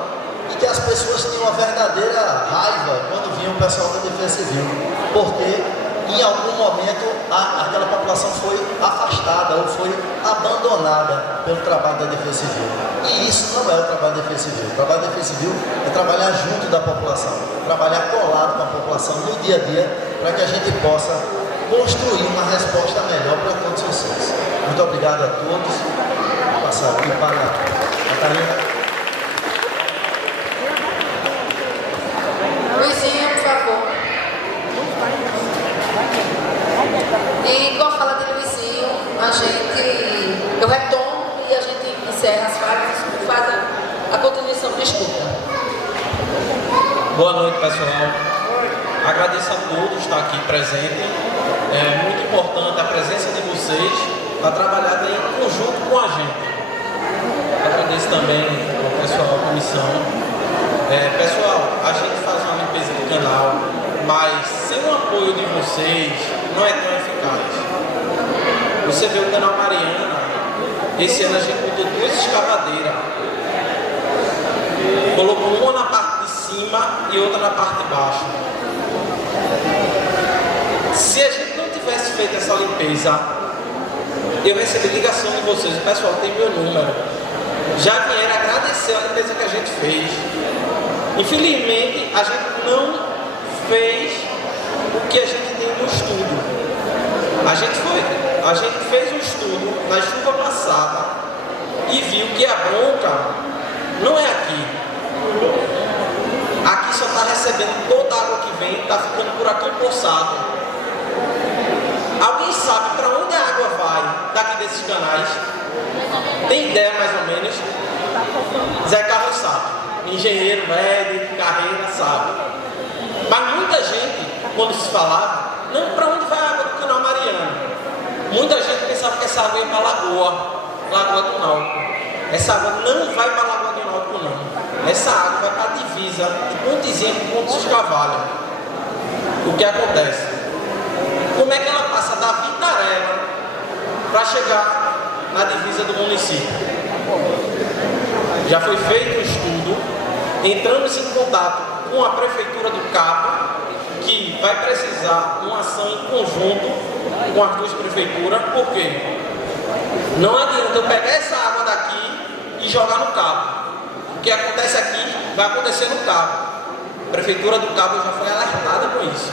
e que as pessoas tinham uma verdadeira raiva quando viam o pessoal da Defesa Civil, porque em algum momento aquela população foi afastada ou foi abandonada pelo trabalho da Defesa Civil. E isso não é o trabalho da Defesa Civil. O trabalho da Defesa Civil é trabalhar junto da população, trabalhar colado com a população no dia a dia, para que a gente possa construir uma resposta melhor para todos vocês. Muito obrigado a todos. Vou passar aqui para a Catarina. Luizinho, por favor. E com a fala de Luizinho, eu retomo e a gente encerra as falas e faz a continuação do estudo. Boa noite, pessoal. Agradeço a todos estar aqui presente. É muito importante a presença de vocês para trabalhar em conjunto com a gente. agradeço também ao pessoal da comissão. Pessoal, a gente faz uma limpeza do canal, mas sem o apoio de vocês não é tão eficaz. Você vê o canal Mariana, esse ano a gente botou 2 escavadeiras. Colocou uma na parte de cima e outra na parte de baixo. Se a gente não tivesse feito essa limpeza, eu recebi ligação de vocês, o pessoal tem meu número. Já vieram agradecer a limpeza que a gente fez. Infelizmente, a gente não fez o que a gente tem no estudo. A gente fez um estudo na chuva passada e viu que a bronca não é aqui. Aqui só está recebendo toda a água que vem, está ficando por aqui empoçado. Alguém sabe para onde a água vai daqui desses canais? Tem ideia mais ou menos? Zé Carlos sabe. Engenheiro, médico, carreira, sabe. Mas muita gente, quando se falava, não, para onde vai a água do canal Mariana? Muita gente pensava que essa água ia para a Lagoa do Náutico. Essa água não vai para a Lagoa do Náutico, não. Essa água vai para a divisa de Pontezinha com Pontes dos Cavalos. O que acontece? Como é que ela passa da Vitarela para chegar na divisa do município? Já foi feito um estudo, entramos em contato com a Prefeitura do Cabo, que vai precisar de uma ação em conjunto com as 2 prefeituras, porque não adianta eu pegar essa água daqui e jogar no Cabo. O que acontece aqui vai acontecer no Cabo. A Prefeitura do Cabo já foi alertada com isso.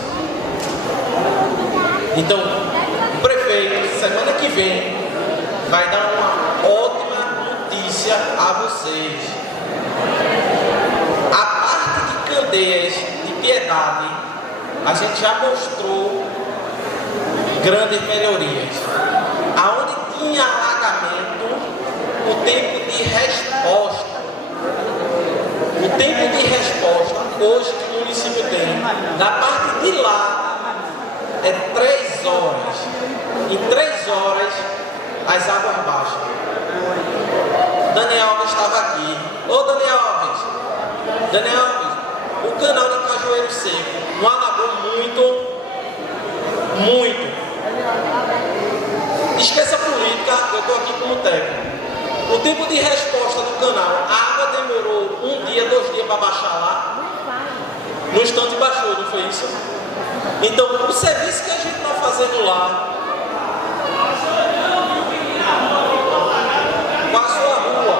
Então, o prefeito, semana que vem, vai dar uma ótima notícia a vocês. A parte de Candeias, de Piedade, a gente já mostrou grandes melhorias. Aonde tinha alagamento, o tempo de resposta. O tempo de resposta hoje que o município tem, na parte de lá, é 3 horas. Em 3 horas, as águas baixam. Daniel Alves estava aqui. Ô Daniel Alves, o canal de Cajueiro Seco não alagou muito. Esqueça a política, eu estou aqui como técnico. O tempo de resposta do canal, a água demorou 1 dia, 2 dias para baixar lá. No instante baixou, não foi isso? Então, o serviço que a gente está fazendo lá, com a sua rua,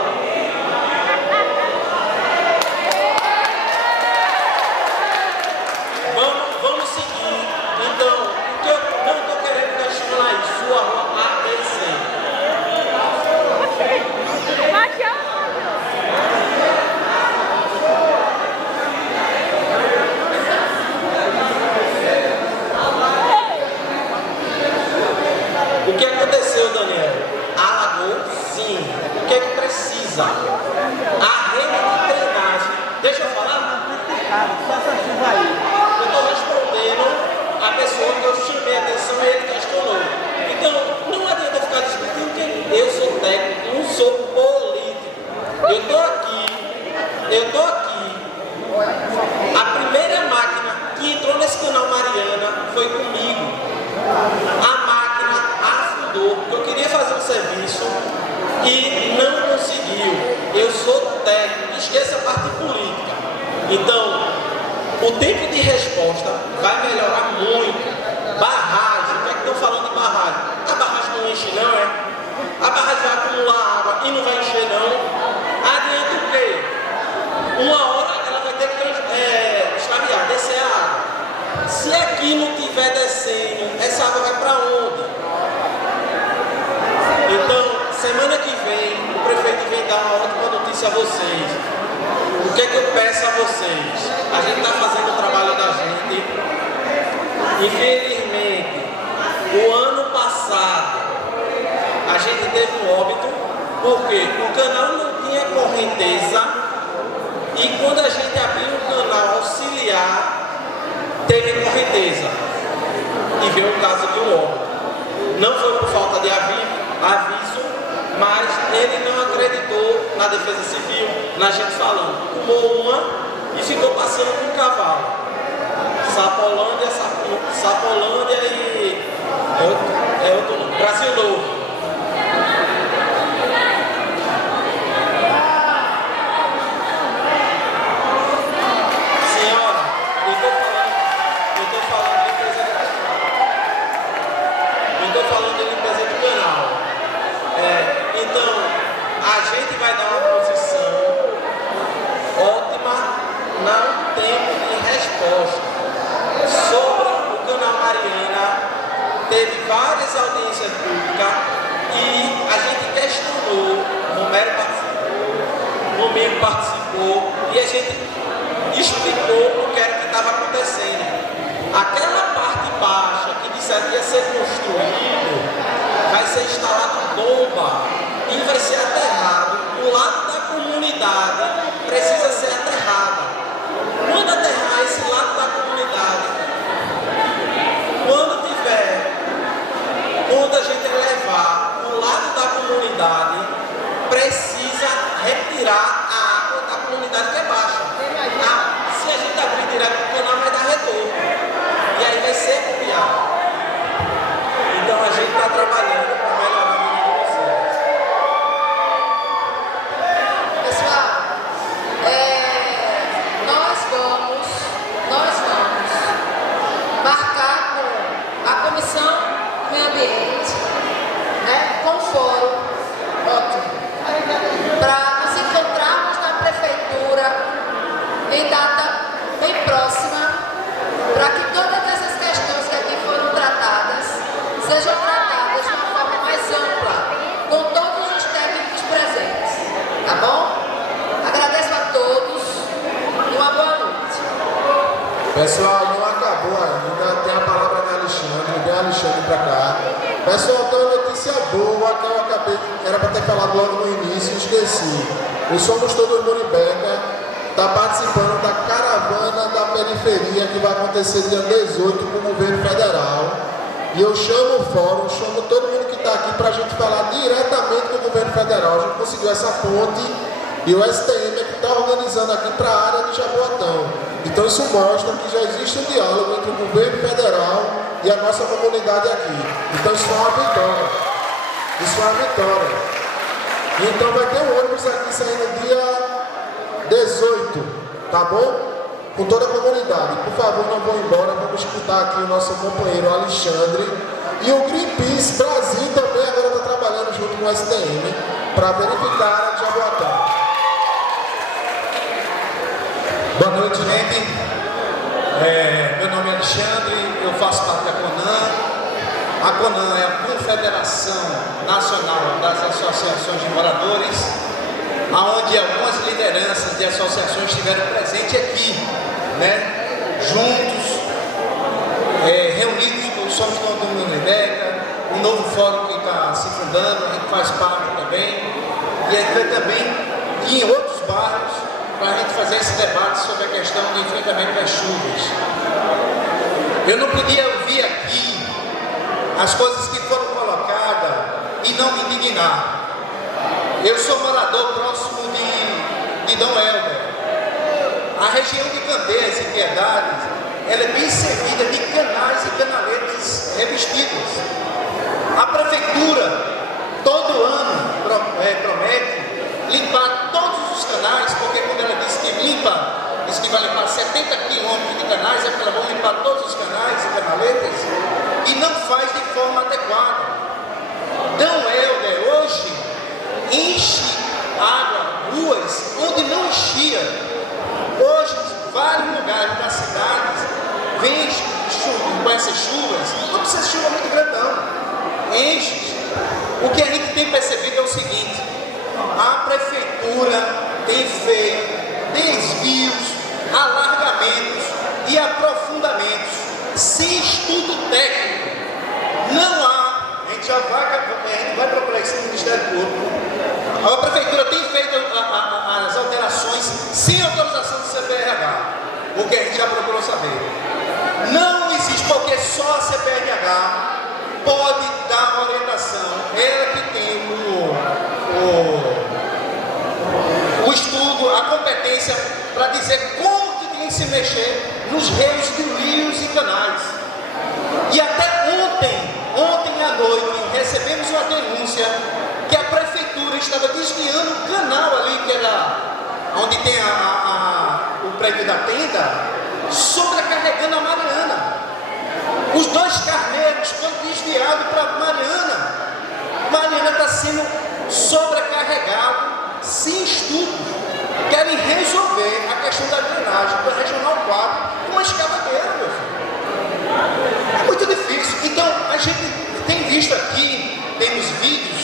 vamos seguir. Então, o que eu não estou querendo questionar isso, sua rua A, B, C. O que aconteceu, Daniel? Alagou, sim. O que é que precisa? A rede de drenagem. Deixa eu falar? Eu estou respondendo a pessoa que eu chamei a atenção e ele questionou. Então, não adianta ficar discutindo que eu sou técnico, não sou político. Eu estou aqui. A primeira máquina que entrou nesse canal Mariana foi comigo. A máquina afundou, porque eu queria fazer um serviço e não conseguiu. Eu sou técnico, esqueça a parte política. Então, o tempo de resposta vai melhorar muito. Barragem, o que é que estão falando de barragem? A barragem não enche não, é? A barragem vai acumular água e não vai encher não. Adianta o quê? Uma hora ela vai ter que escaviar, descer a água. Se aqui não estiver descendo, essa água vai para onde? Então, semana que vem, o prefeito vem dar uma ótima notícia a vocês. O que é que eu peço a vocês? A gente está fazendo o trabalho da gente. Infelizmente, o ano passado, a gente teve um óbito, porque o canal não tinha correnteza e quando a gente abriu o canal auxiliar, teve correnteza. E veio o caso de um óbito. Não foi por falta de aviso, mas ele não acreditou na defesa civil, na gente falando. Tomou uma e ficou passando com o cavalo. Sapolândia e outro nome, Brasil Novo. Vai dar uma posição ótima no tempo de resposta. Sobre o canal Mariana, teve várias audiências públicas e a gente questionou, Romero participou e a gente explicou o que era que estava acontecendo. Aquela parte baixa que disseram que ia ser construído, vai ser instalado bomba e vai ser aterrado. O lado da comunidade precisa ser aterrado. Quando aterrar esse lado da comunidade, quando a gente levar o lado da comunidade, precisa retirar a água da comunidade que é baixa. Se a gente abrir direto o canal, vai dar retorno. E aí vai ser copiado. Então a gente está trabalhando para melhorar a vida de vocês. Pessoal, nós vamos marcar com a Comissão do Meio Ambiente, né, com o fórum, ótimo, para nos encontrarmos na prefeitura em data bem próxima, para que todas essas questões que aqui foram tratadas sejam tratadas de uma forma mais ampla, com todos os técnicos presentes, tá bom? Agradeço a todos e uma boa noite. Pessoal, não acabou ainda, tem a palavra da Alexandre, vem a Alexandre para cá. Pessoal, tem uma notícia boa que eu acabei, era para ter falado logo no início, esqueci. O Somos Todos Muribeca está participando da caravana da periferia que vai acontecer dia 18 com o governo federal. E eu chamo o fórum, chamo todo mundo que está aqui para a gente falar diretamente com o governo federal. A gente conseguiu essa ponte e o STM é que está organizando aqui para a área de Jaboatão. Então isso mostra que já existe um diálogo entre o governo federal e a nossa comunidade aqui. Então isso é uma vitória. Isso é uma vitória. E então vai ter um ônibus aqui saindo dia 18, tá bom? Com toda a comunidade. Por favor, não vão embora, vamos escutar aqui o nosso companheiro Alexandre. E o Greenpeace Brasil também agora está trabalhando junto com o STM para verificar a área de Jaboatão. Boa noite, gente. Meu nome é Alexandre, eu faço parte da CONAN. A CONAN é a Confederação Nacional das Associações de Moradores, onde algumas lideranças de associações estiveram presentes aqui, né? Juntos, reunidos com o Somos Todos Muribeca, um novo fórum que está se fundando, a gente faz parte também, e a gente vai também em outros bairros para a gente fazer esse debate sobre a questão do enfrentamento das chuvas. Eu não podia ouvir aqui as coisas que foram colocadas e não me indignar. Eu sou morador próximo de Dom Helder. A região de Candeias e Piedades, ela é bem servida de canais e canaletas revestidos. A prefeitura, todo ano, promete limpar todos os canais, porque quando ela diz que vai limpar 70 quilômetros de canais, é porque ela vai limpar todos os canais e canaletas, e não faz de forma adequada. Dom Helder, hoje, enche água, ruas, onde não enchia. Hoje, vários lugares das cidades vêm com essas chuvas, não precisa de chuva muito grande não, enche. O que a gente tem percebido é o seguinte: a prefeitura tem feito desvios, alargamentos e aprofundamentos sem estudo técnico. Não há, a gente vai procurar isso no Ministério Público. A prefeitura tem feito as alterações sem autorização do CPRH, o que a gente já procurou saber. Não existe, porque só a CPRH pode dar orientação. Ela que tem para dizer como que tem que se mexer nos rios, e canais. E até ontem à noite, recebemos uma denúncia que a prefeitura estava desviando o canal ali, que era onde tem o prédio da tenda, sobrecarregando a Mariana. Os 2 carneiros foram desviados para Mariana. Mariana está sendo sobrecarregado, sem estudo. Querem resolver a questão da drenagem da Regional 4 com uma escavadeira, meu filho. É muito difícil. Então, a gente tem visto aqui, temos vídeos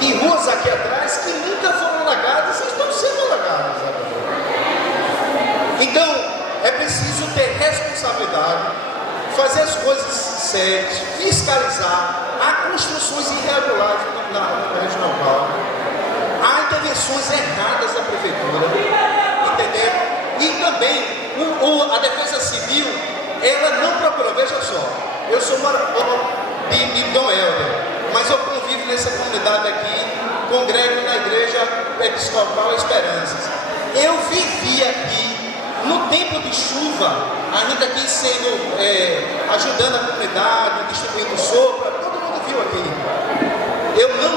de ruas aqui atrás que nunca foram alagadas e estão sendo alagadas agora. Então, é preciso ter responsabilidade, fazer as coisas sérias, fiscalizar. Há construções irregulares na Regional 4. Há intervenções erradas da prefeitura, entendeu? E também a Defesa Civil, ela não procurou, veja só, eu sou morador de Dom Helder, mas eu convivo nessa comunidade aqui, congrego na Igreja Episcopal Esperanças. Eu vivi aqui, no tempo de chuva, a gente aqui sendo, ajudando a comunidade, distribuindo sopa, todo mundo viu aqui. Eu não